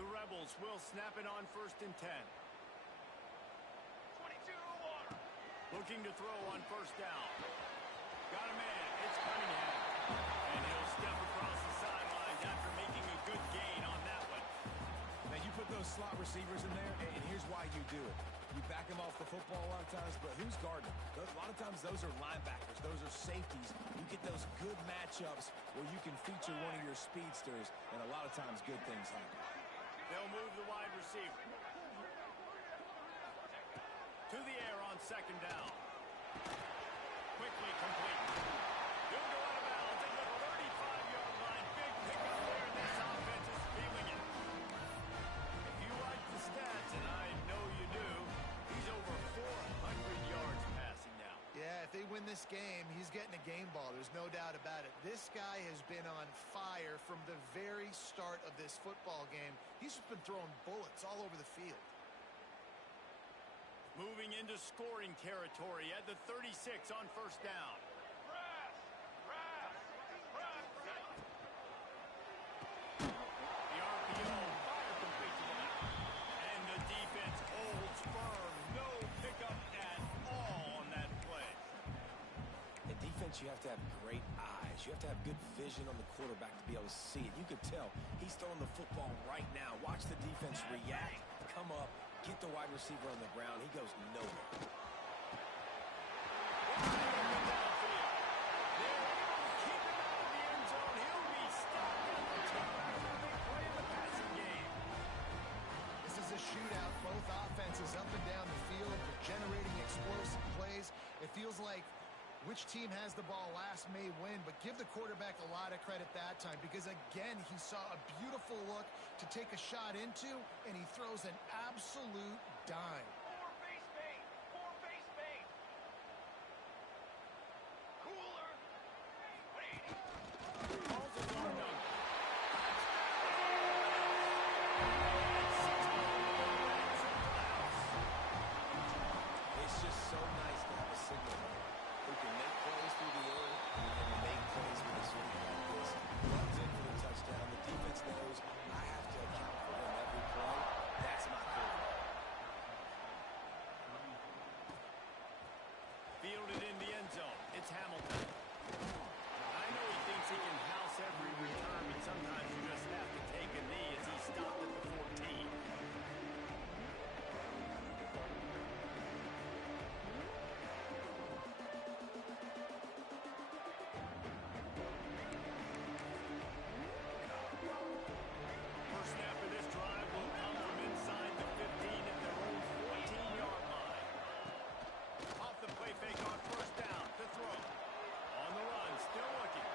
The Rebels will snap it on 1st and 10. 22 to water. Looking to throw on 1st down. Got a man. It's Cunningham. And he'll step across the sidelines after making a good gain on that one. Now, you put those slot receivers in there, and here's why you do it. You back them off the football a lot of times, but who's guarding? A lot of times those are linebackers. Those are safeties. You get those good matchups where you can feature one of your speedsters, and a lot of times good things happen. They'll move the wide receiver. To the air on 2nd down. Quickly complete. He'll go out of bounds at the 35-yard line. Big pickup there, and this offense is feeling it. If you like the stats, and I know you do, he's over 400 yards passing now. Yeah, if they win this game, he's getting a game ball. There's no doubt about it. This guy has been on fire from the very start of this football game. He's just been throwing bullets all over the field. Moving into scoring territory at the 36 on 1st down. The RPO, fire complete to the back. And the defense holds firm. No pickup at all on that play. In defense, you have to have great eyes. You have to have good vision on the quarterback to be able to see it. You can tell he's throwing the football right now. Watch the defense react, come up, get the wide receiver on the ground. He goes nowhere. shootout. Both offenses up and down the field. They're generating explosive plays. It feels like which team has the ball last may win, but give the quarterback a lot of credit that time because, again, he saw a beautiful look to take a shot into, and he throws an absolute dime. Poor base bait. Cooler. Calls his own number. It's just so nice to have a signal who can make plays through the air and make plays with his feet like this. Runs in for the touchdown. The defense knows I have to account for him every play. That's my quarterback. Fielded in the end zone. It's Hamilton. I know he thinks he can house every return, but sometimes you just have to take a knee as he stopped at the 14. First snap of this drive will come from inside the 15 at their own 14-yard line. Off the play fake on first down to throw. On the run, still looking.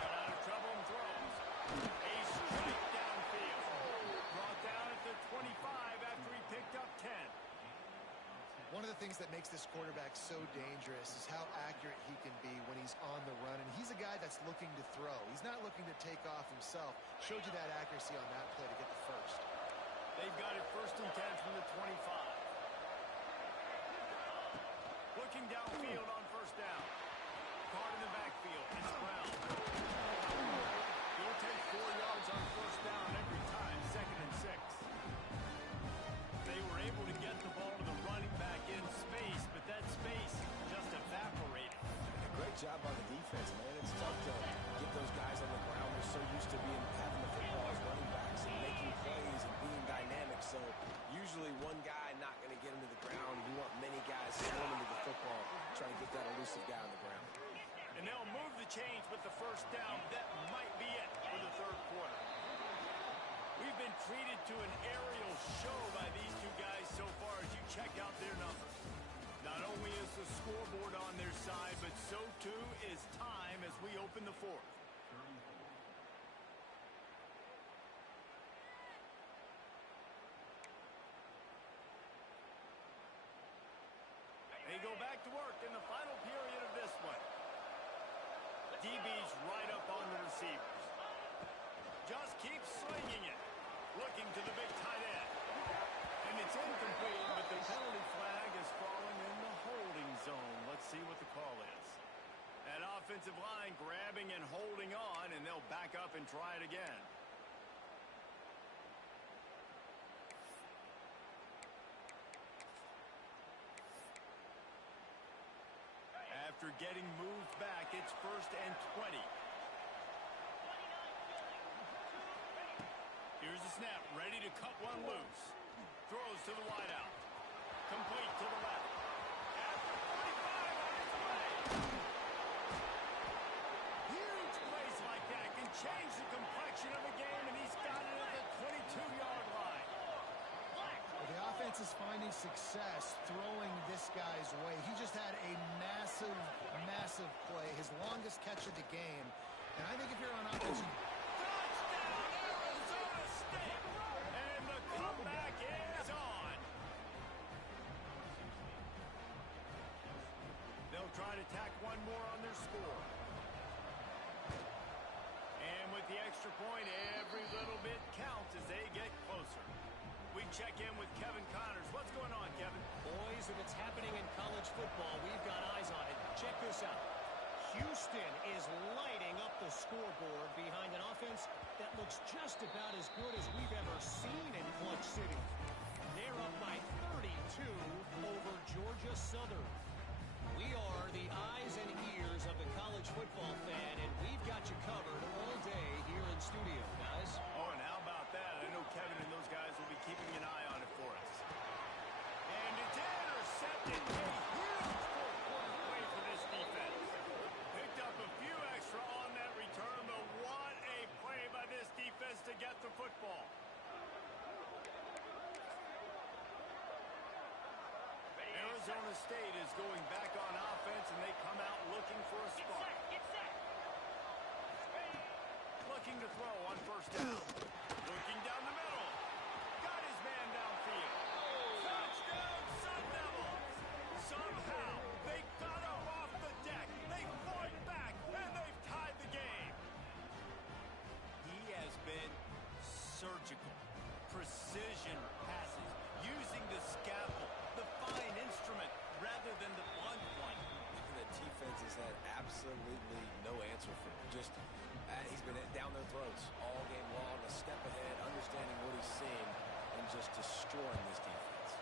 Got out of trouble and throws. A strike downfield. Brought down at the 25 after he picked up 10. One of the things that makes this quarterback so dangerous is how accurate he can be when he's on the run. And he's a guy that's looking to throw. He's not looking to take off himself. Showed you that accuracy on that play to get the first. They've got it 1st and 10 from the 25. Looking downfield on first down. Caught in the backfield. It's Brown. He'll take 4 yards on first down every time. 2nd and 6. They were able to get the ball to the running back in space, but that space just evaporated. A great job on the defense, man. It's tough to get those guys on the ground. They're so used to having the football as running backs and making plays and being dynamic. So usually one guy not going to get him to the ground. You want many guys swarming to the football, trying to get that elusive guy on the ground. And they'll move the chains with the first down. That might be it for the 3rd quarter. We've been treated to an aerial show by these two guys so far as you check out their numbers. Not only is the scoreboard on their side, but so too is time as we open the 4th. They go back to work in the final period of this one. DB's right up on the receivers. Just keeps slinging it. Looking to the big tight end. And it's incomplete, but the penalty flag has fallen in the holding zone. Let's see what the call is. That offensive line grabbing and holding on, and they'll back up and try it again. After getting moved back, it's 1st and 20. Here's the snap, ready to cut one loose. Throws to the wideout. Complete to the left. At the 45 on his way. Huge plays like that can change the complexion of a game, and he's got it at the 22-yard line. Well, the offense is finding success throwing this guy's way. He just had a massive, massive play, his longest catch of the game. And I think if you're on offense, Touchdown, Arizona State! And the comeback is on. They'll try to tack one more on their score. And with the extra point, every little bit counts as they get closer. We check in with Kevin Connors. What's going on, Kevin? Boys, if it's happening in college football, we've got eyes on it. Check this out. Houston is lighting up the scoreboard behind an offense that looks just about as good as we've ever seen in Clutch City. They're up by 32 over Georgia Southern. We are the eyes and ears of the college football fan, and we've got you covered all day here in studio, guys. Oh, and how about that? I know Kevin and those guys will be keeping an eye on it for us. And it's intercepted. A huge fourth-quarter play for this defense. Picked up a few extra on that return, but what a play by this defense to get the football. State is going back on offense, and they come out looking for a spark. Looking to throw on first down. Looking down the middle. Got his man downfield. Touchdown, Sun Devils! Somehow, they got up off the deck. They fought back, and they've tied the game. He has been surgical. Precision passes. Using the scalpel, the fine instrument, rather than the blunt one. The defense has had absolutely no answer for him. Just, he's been down their throats all game long, a step ahead, understanding what he's seeing, and just destroying this defense.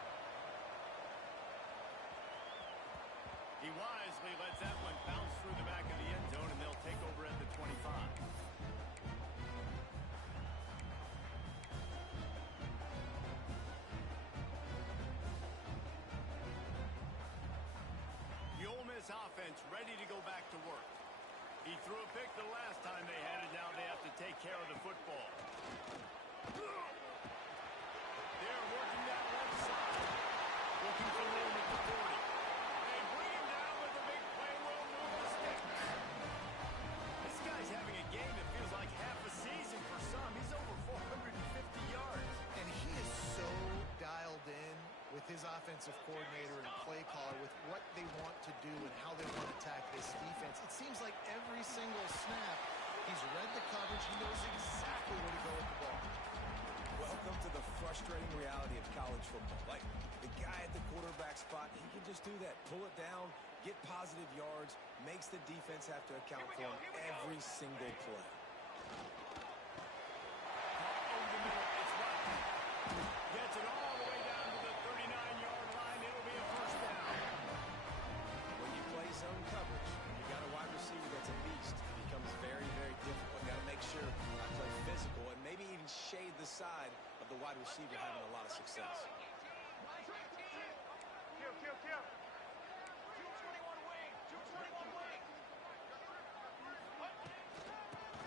He wisely lets that one bounce through the back of the end zone, and they'll take over at the 25. The Ole Miss offense ready to go back to work. He threw a pick the last time they had it. Now they have to take care of the football. They're working that left side. Looking for room at the 40. They bring him down with a big play. Will move the sticks. This guy's having a game that feels like half a season for some. He's over 450 yards. And he is so dialed in with his offensive coordinator and play caller with what they want to do and how they want to attack this defense. It seems like every single snap, he's read the coverage. He knows exactly where to go with the ball. Welcome to the frustrating reality of college football. Like, the guy at the quarterback spot, he can just do that. Pull it down, get positive yards, makes the defense have to account for him every single play. Over the middle, it's Rodney. Gets it all the way down to the 39-yard line. It'll be a first down. When you play zone coverage, you got a wide receiver that's a beast. It becomes very, very difficult. You got to make sure I play physical and maybe even shade the side of the wide receiver having a lot of success.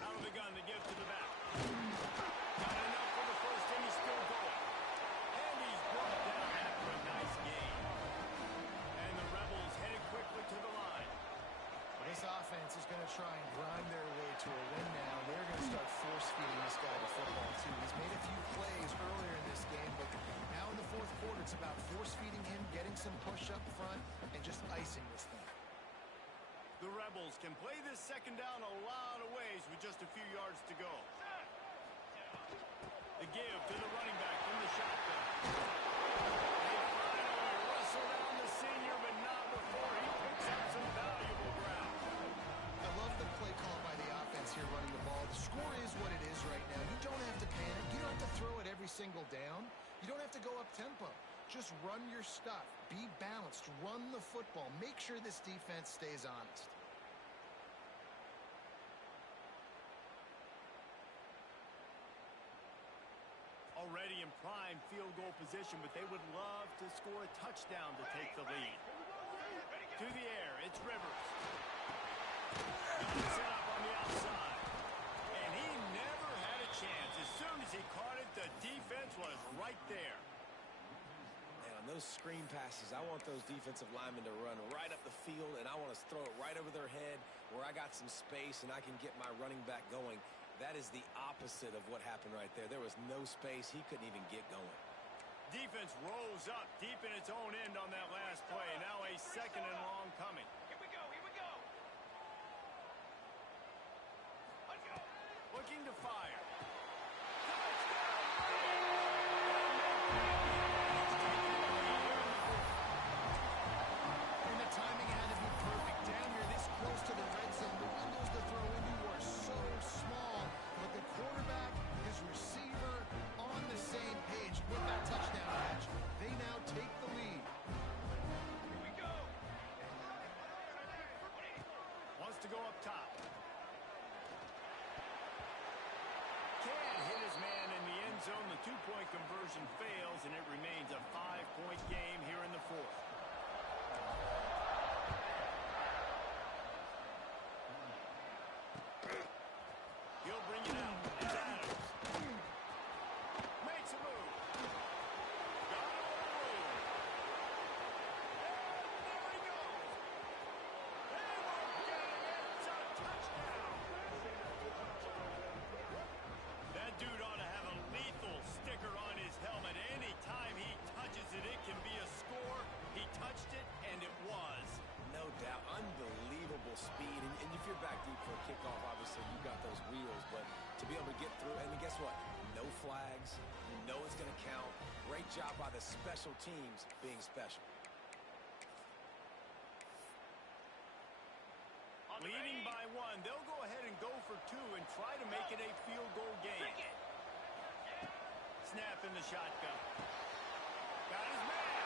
Out of the gun, they give to the back. Got enough for the first, and he's still going. And he's brought down after a nice game. And the Rebels headed quickly to the line. Well, this offense is going to try and grind their way to a win now. They're going to start force-feeding this guy the football, too. He's made a few plays earlier in this game, but now in the fourth quarter, it's about force-feeding him, getting some push up front, and just icing this thing. The Rebels can play this second down a lot of ways with just a few yards to go. The give to the running back from the shotgun. They finally wrestle down the senior, but not before he picks up some valuable ground. I love the play call by the offense here running the ball. The score is what it is right now. You don't have to panic. You don't have to throw it every single down. You don't have to go up-tempo. Just run your stuff. Be balanced. Run the football. Make sure this defense stays honest. Already in prime field goal position, but they would love to score a touchdown to take the lead. To the air, it's Rivers. Set up on the outside. And he never had a chance. As soon as he caught it, the defense was right there. And on those screen passes, I want those defensive linemen to run right up the field, and I want to throw it right over their head where I got some space and I can get my running back going. That is the opposite of what happened right there. There was no space. He couldn't even get going. Defense rose up deep in its own end on that last play. Now a second and long coming. Here we go, here we go. Let's go. Looking to fire. And the timing had to be perfect. Down here this close to the red zone, the windows to throw into are so small, but the quarterback, his receiver, on the same page with that touchdown catch. They now take the lead. Here we go. Wants to go up top. Can't hit his man in the end zone. The two-point conversion fails, and it remains a 5-point game here in the fourth. He'll bring it out. It's Adams. Makes a move. Got it on the move. And job by the special teams being special. Leading by one, they'll go ahead and go for two and try to make it a field goal game. Snap in the shotgun. Got his man.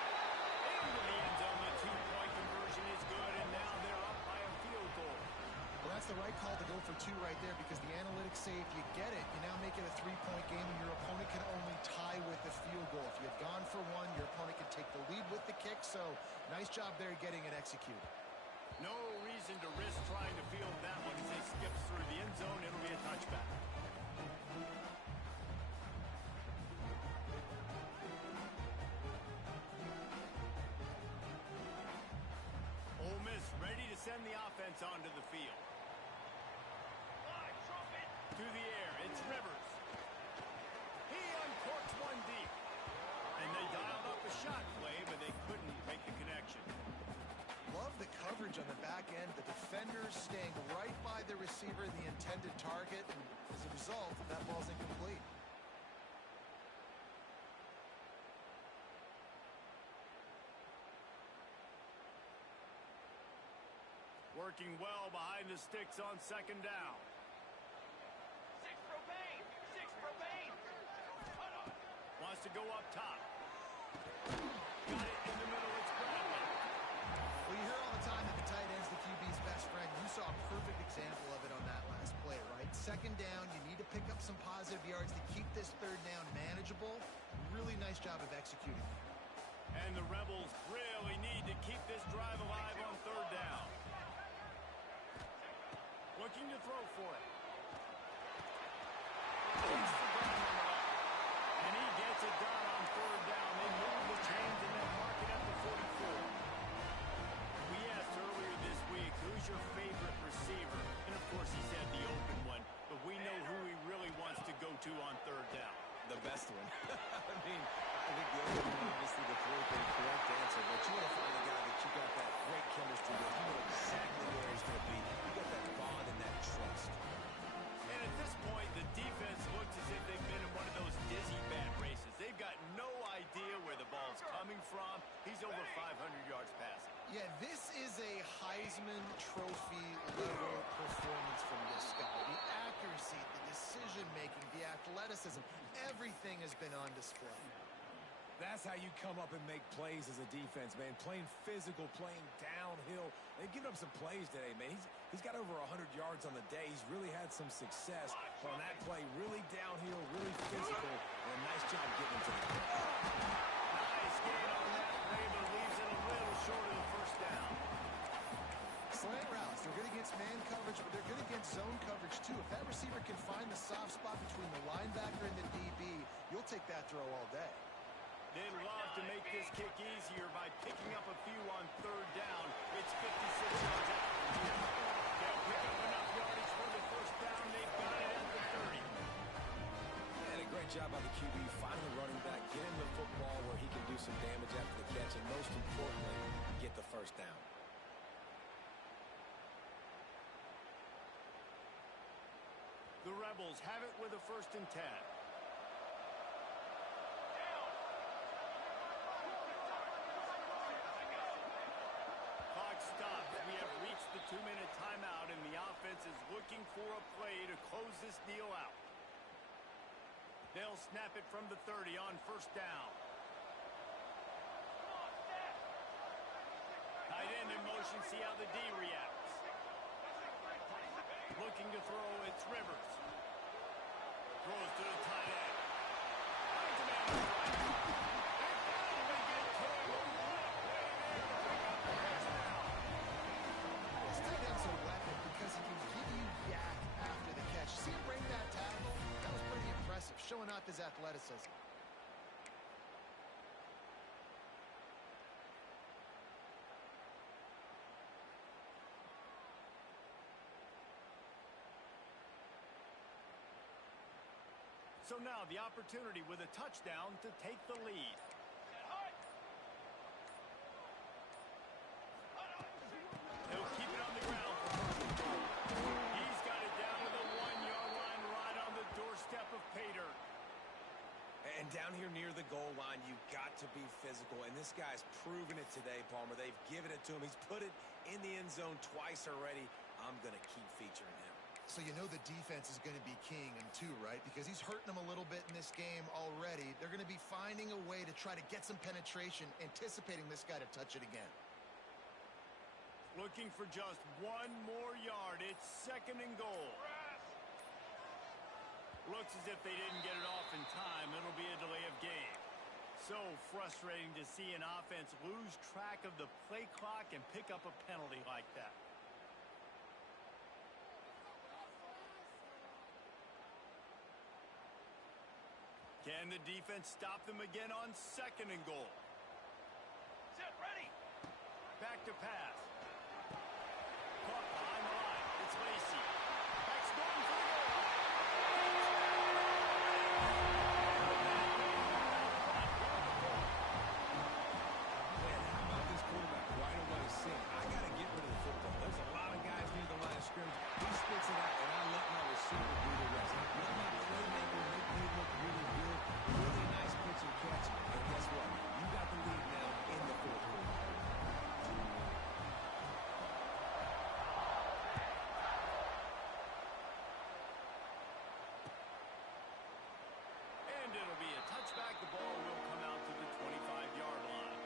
Into the end zone. The two-point conversion is good, and now they're up by a field goal. Well, that's the right call to go for two right there because the analytics say if you get it, you now make it a three-point game and your opponent can only tie with the field goal. If you had gone for one, your opponent can take the lead with the kick. So nice job there getting it executed. No reason to risk trying to field that one as he skips through the end zone. It'll be a touchback. Ole Miss ready to send the offense onto the field. To the air, it's Rivers. He uncorks one deep. And they dialed up a shot play, but they couldn't make the connection. Love the coverage on the back end. The defenders staying right by the receiver, the intended target. And as a result, that ball's incomplete. Working well behind the sticks on second down. Six propane! Six propane! Wants to go up top. Got it in the middle. It's Bradley. Well, you hear all the time that the tight end's the QB's best friend. You saw a perfect example of it on that last play, right? Second down, you need to pick up some positive yards to keep this third down manageable. Really nice job of executing. And the Rebels really need to keep this drive alive on third down. Looking to throw for it. Takes the ground on the left. And he gets it done on third down. They move the chains and then mark it at the 44. We asked earlier this week, who's your favorite receiver? And of course he said the open one, but we know who he really wants to go to on third down. The best one. I mean, I think the other one, obviously, the correct answer, but you want to find a guy that you got that great chemistry with. You know exactly where he's going to be. You got that bond and that trust. And at this point, the defense looks as if they've been in one of those dizzy bad races. They've got no idea where the ball's coming from. He's over 500 yards passing. Yeah, this is a Heisman Trophy level performance from this guy. The accuracy, the decision-making, the athleticism, everything has been on display. That's how you come up and make plays as a defense, man. Playing physical, playing downhill. They've given up some plays today, man. He's got over 100 yards on the day. He's really had some success on that play. Really downhill, really physical, and a nice job getting to the play. Nice gain on that play, but leaves it a little short of the first down. Slant routes, they're good against man coverage, but they're good against zone coverage too. If that receiver can find the soft spot between the linebacker and the DB, you'll take that throw all day. They'd love to make this kick easier by picking up a few on third down. It's 56 yards out from here. They'll pick up enough yardage for the first down. They've got it at the 30. And a great job by the QB finding the running back, get him the football where he can do some damage after the catch, and most importantly, get the first down. The Rebels have it with a 1st and 10. Clock stops. We have reached the 2-minute timeout, and the offense is looking for a play to close this deal out. They'll snap it from the 30 on 1st down. Tight end in motion, see how the D reacts. Looking to throw, it's Rivers. Throws to the tight end. Finds a man on the right. And finally get to him. This tight end's a weapon because he can give you yak after the catch. See him break that tackle? That was pretty impressive, showing off his athleticism. So now the opportunity with a touchdown to take the lead. He'll keep it on the ground for first and goal. He's got it down to the 1-yard line right on the doorstep of Pater. And down here near the goal line, you've got to be physical, and this guy's proven it today, Palmer. They've given it to him. He's put it in the end zone twice already. I'm going to keep featuring him. So you know the defense is going to be keying him too, right? Because he's hurting them a little bit in this game already. They're going to be finding a way to try to get some penetration, anticipating this guy to touch it again. Looking for just one more yard. It's 2nd and goal. Looks as if they didn't get it off in time. It'll be a delay of game. So frustrating to see an offense lose track of the play clock and pick up a penalty like that. Can the defense stop them again on 2nd and goal? Set, ready. Back to pass. Caught behind the line. It's Lacy. Back's going for the goal. Man, how about this quarterback right away saying, I got to get rid of the football. There's a lot of guys near the line of scrimmage. He spits it out, and I let my receiver do the rest. Let my playmaker make me look really good. Really nice pitch and catch. And guess what? You got the lead now in the 4th quarter. And it'll be a touchback. The ball will come out to the 25-yard line.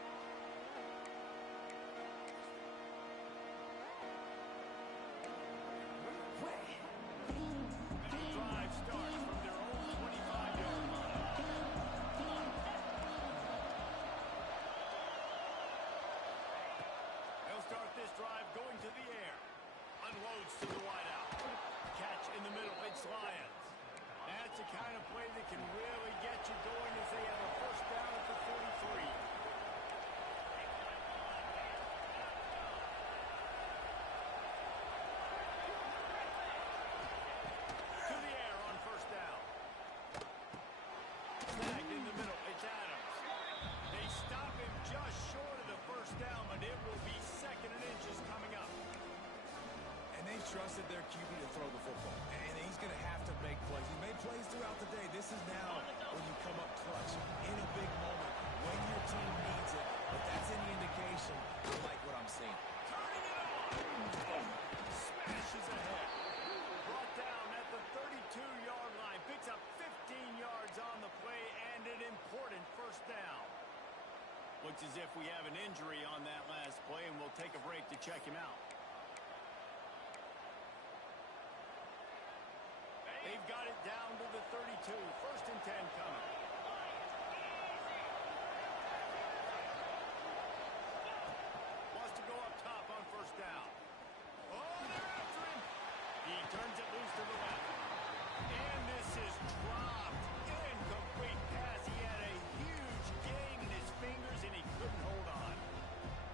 The drive starts from their own 25-yard line. They'll start this drive going to the air. Unloads to the wideout. Catch in the middle. It's Lions. That's the kind of play that can really get you going as they have a 1st down at the 43. To the air on 1st down. Snagged in the middle. It's Adams. They stop him just short of the 1st down, but it will be 2nd and inches coming up. And they've trusted their QB to throw the football. And he's going to have to make plays. He made plays throughout the day. This is now when you come up clutch in a big moment when your team needs it. But that's any indication. I like what I'm seeing. Turning it on. Smashes ahead. Brought down at the 32-yard line. Picks up 15 yards on the play and an important 1st down. Looks as if we have an injury on that last play, and we'll take a break to check him out. They've got it down to the 32. 1st and 10 coming. Wants to go up top on 1st down. Oh, they're after him. He turns it loose to the left. And this is dropped. Incomplete pass. He had a huge gain in his fingers, and he couldn't hold on.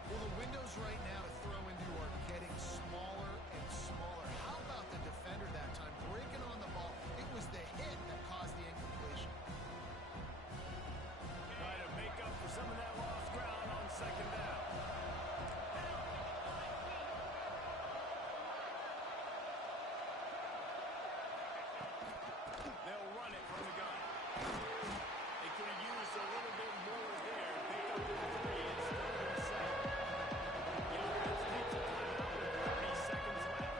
Well, the windows right now to throw into are getting smaller and smaller. How about the defender that time breaking on the ball? It was the hit that caused the incompletion. Try to make up for some of that lost ground on 2nd down. They'll run it from the gun. They could have used a little bit more there. Pick up the 3 and still been set. The offense takes a timeout with 30 seconds left.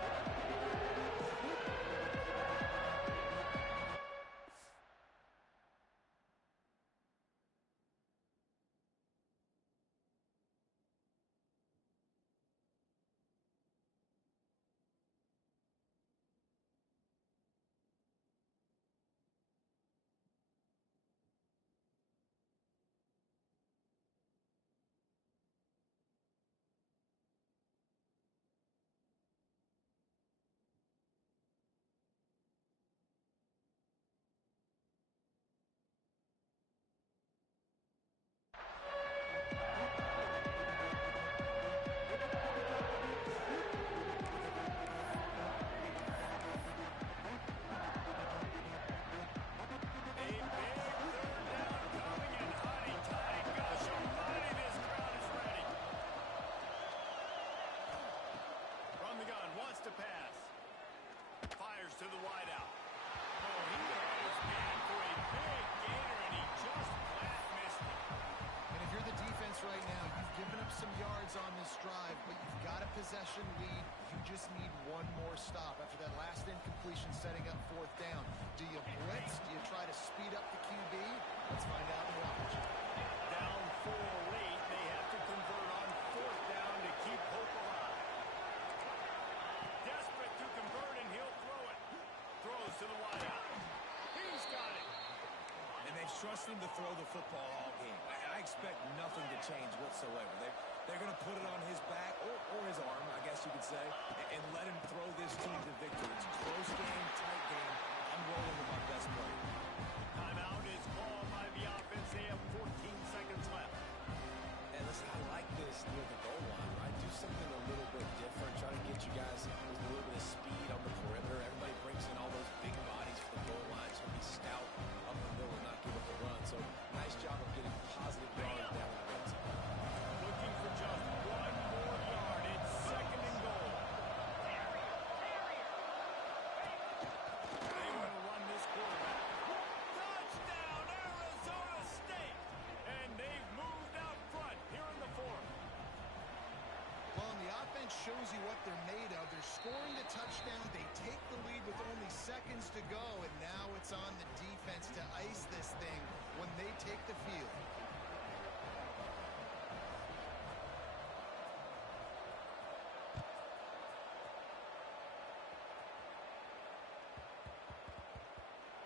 possession lead. You just need one more stop after that last incompletion setting up fourth down. Do you blitz? Do you try to speed up the QB? Let's find out and watch. Down 4 late. They have to convert on fourth down to keep hope alive. Desperate to convert, and he'll throw it. Throws to the wideout. He's got it. And they've trusted him to throw the football all game. I expect nothing to change whatsoever. They're going to put it on his back or his arm, I guess you could say, and let him throw this team to victory. It's a close game, tight game. I'm rolling with my best player. Timeout is called by the offense. They have 14 seconds left. And listen, I like this near the goal line, right? Do something a little bit different. Try to get you guys with a little bit of speed on the perimeter. Everybody brings in all those big bodies for the goal line, so be stout up the middle and not give up the run. So nice job of getting positive yards down in the red zone. Looking for just one more yard. It's second and goal. They want to run this quarterback. Touchdown, Arizona State! And they've moved out front here in the fourth. Well, and the offense shows you what they're made of. They're scoring the touchdown. They take the lead with only seconds to go, and now it's on the defense to ice this thing when they take the field.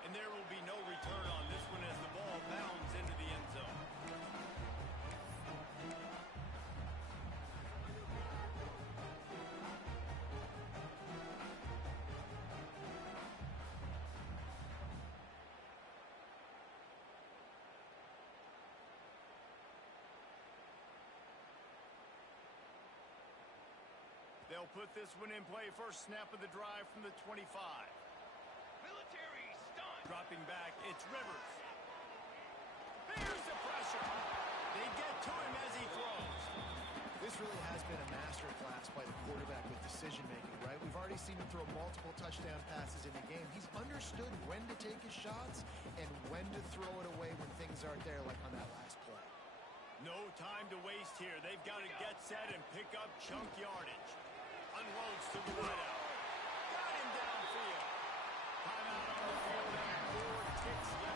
And there will be no return on this one as the ball bounds into the end zone. They'll put this one in play. First snap of the drive from the 25. Military stunt. Dropping back, it's Rivers. There's the pressure. They get to him as he throws. This really has been a masterclass by the quarterback with decision-making, right? We've already seen him throw multiple touchdown passes in the game. He's understood when to take his shots and when to throw it away when things aren't there, like on that last play. No time to waste here. They've got to get set and pick up chunk yardage. Unloads to the wideout. Got him downfield. Timeout on the field and 4 ticks left.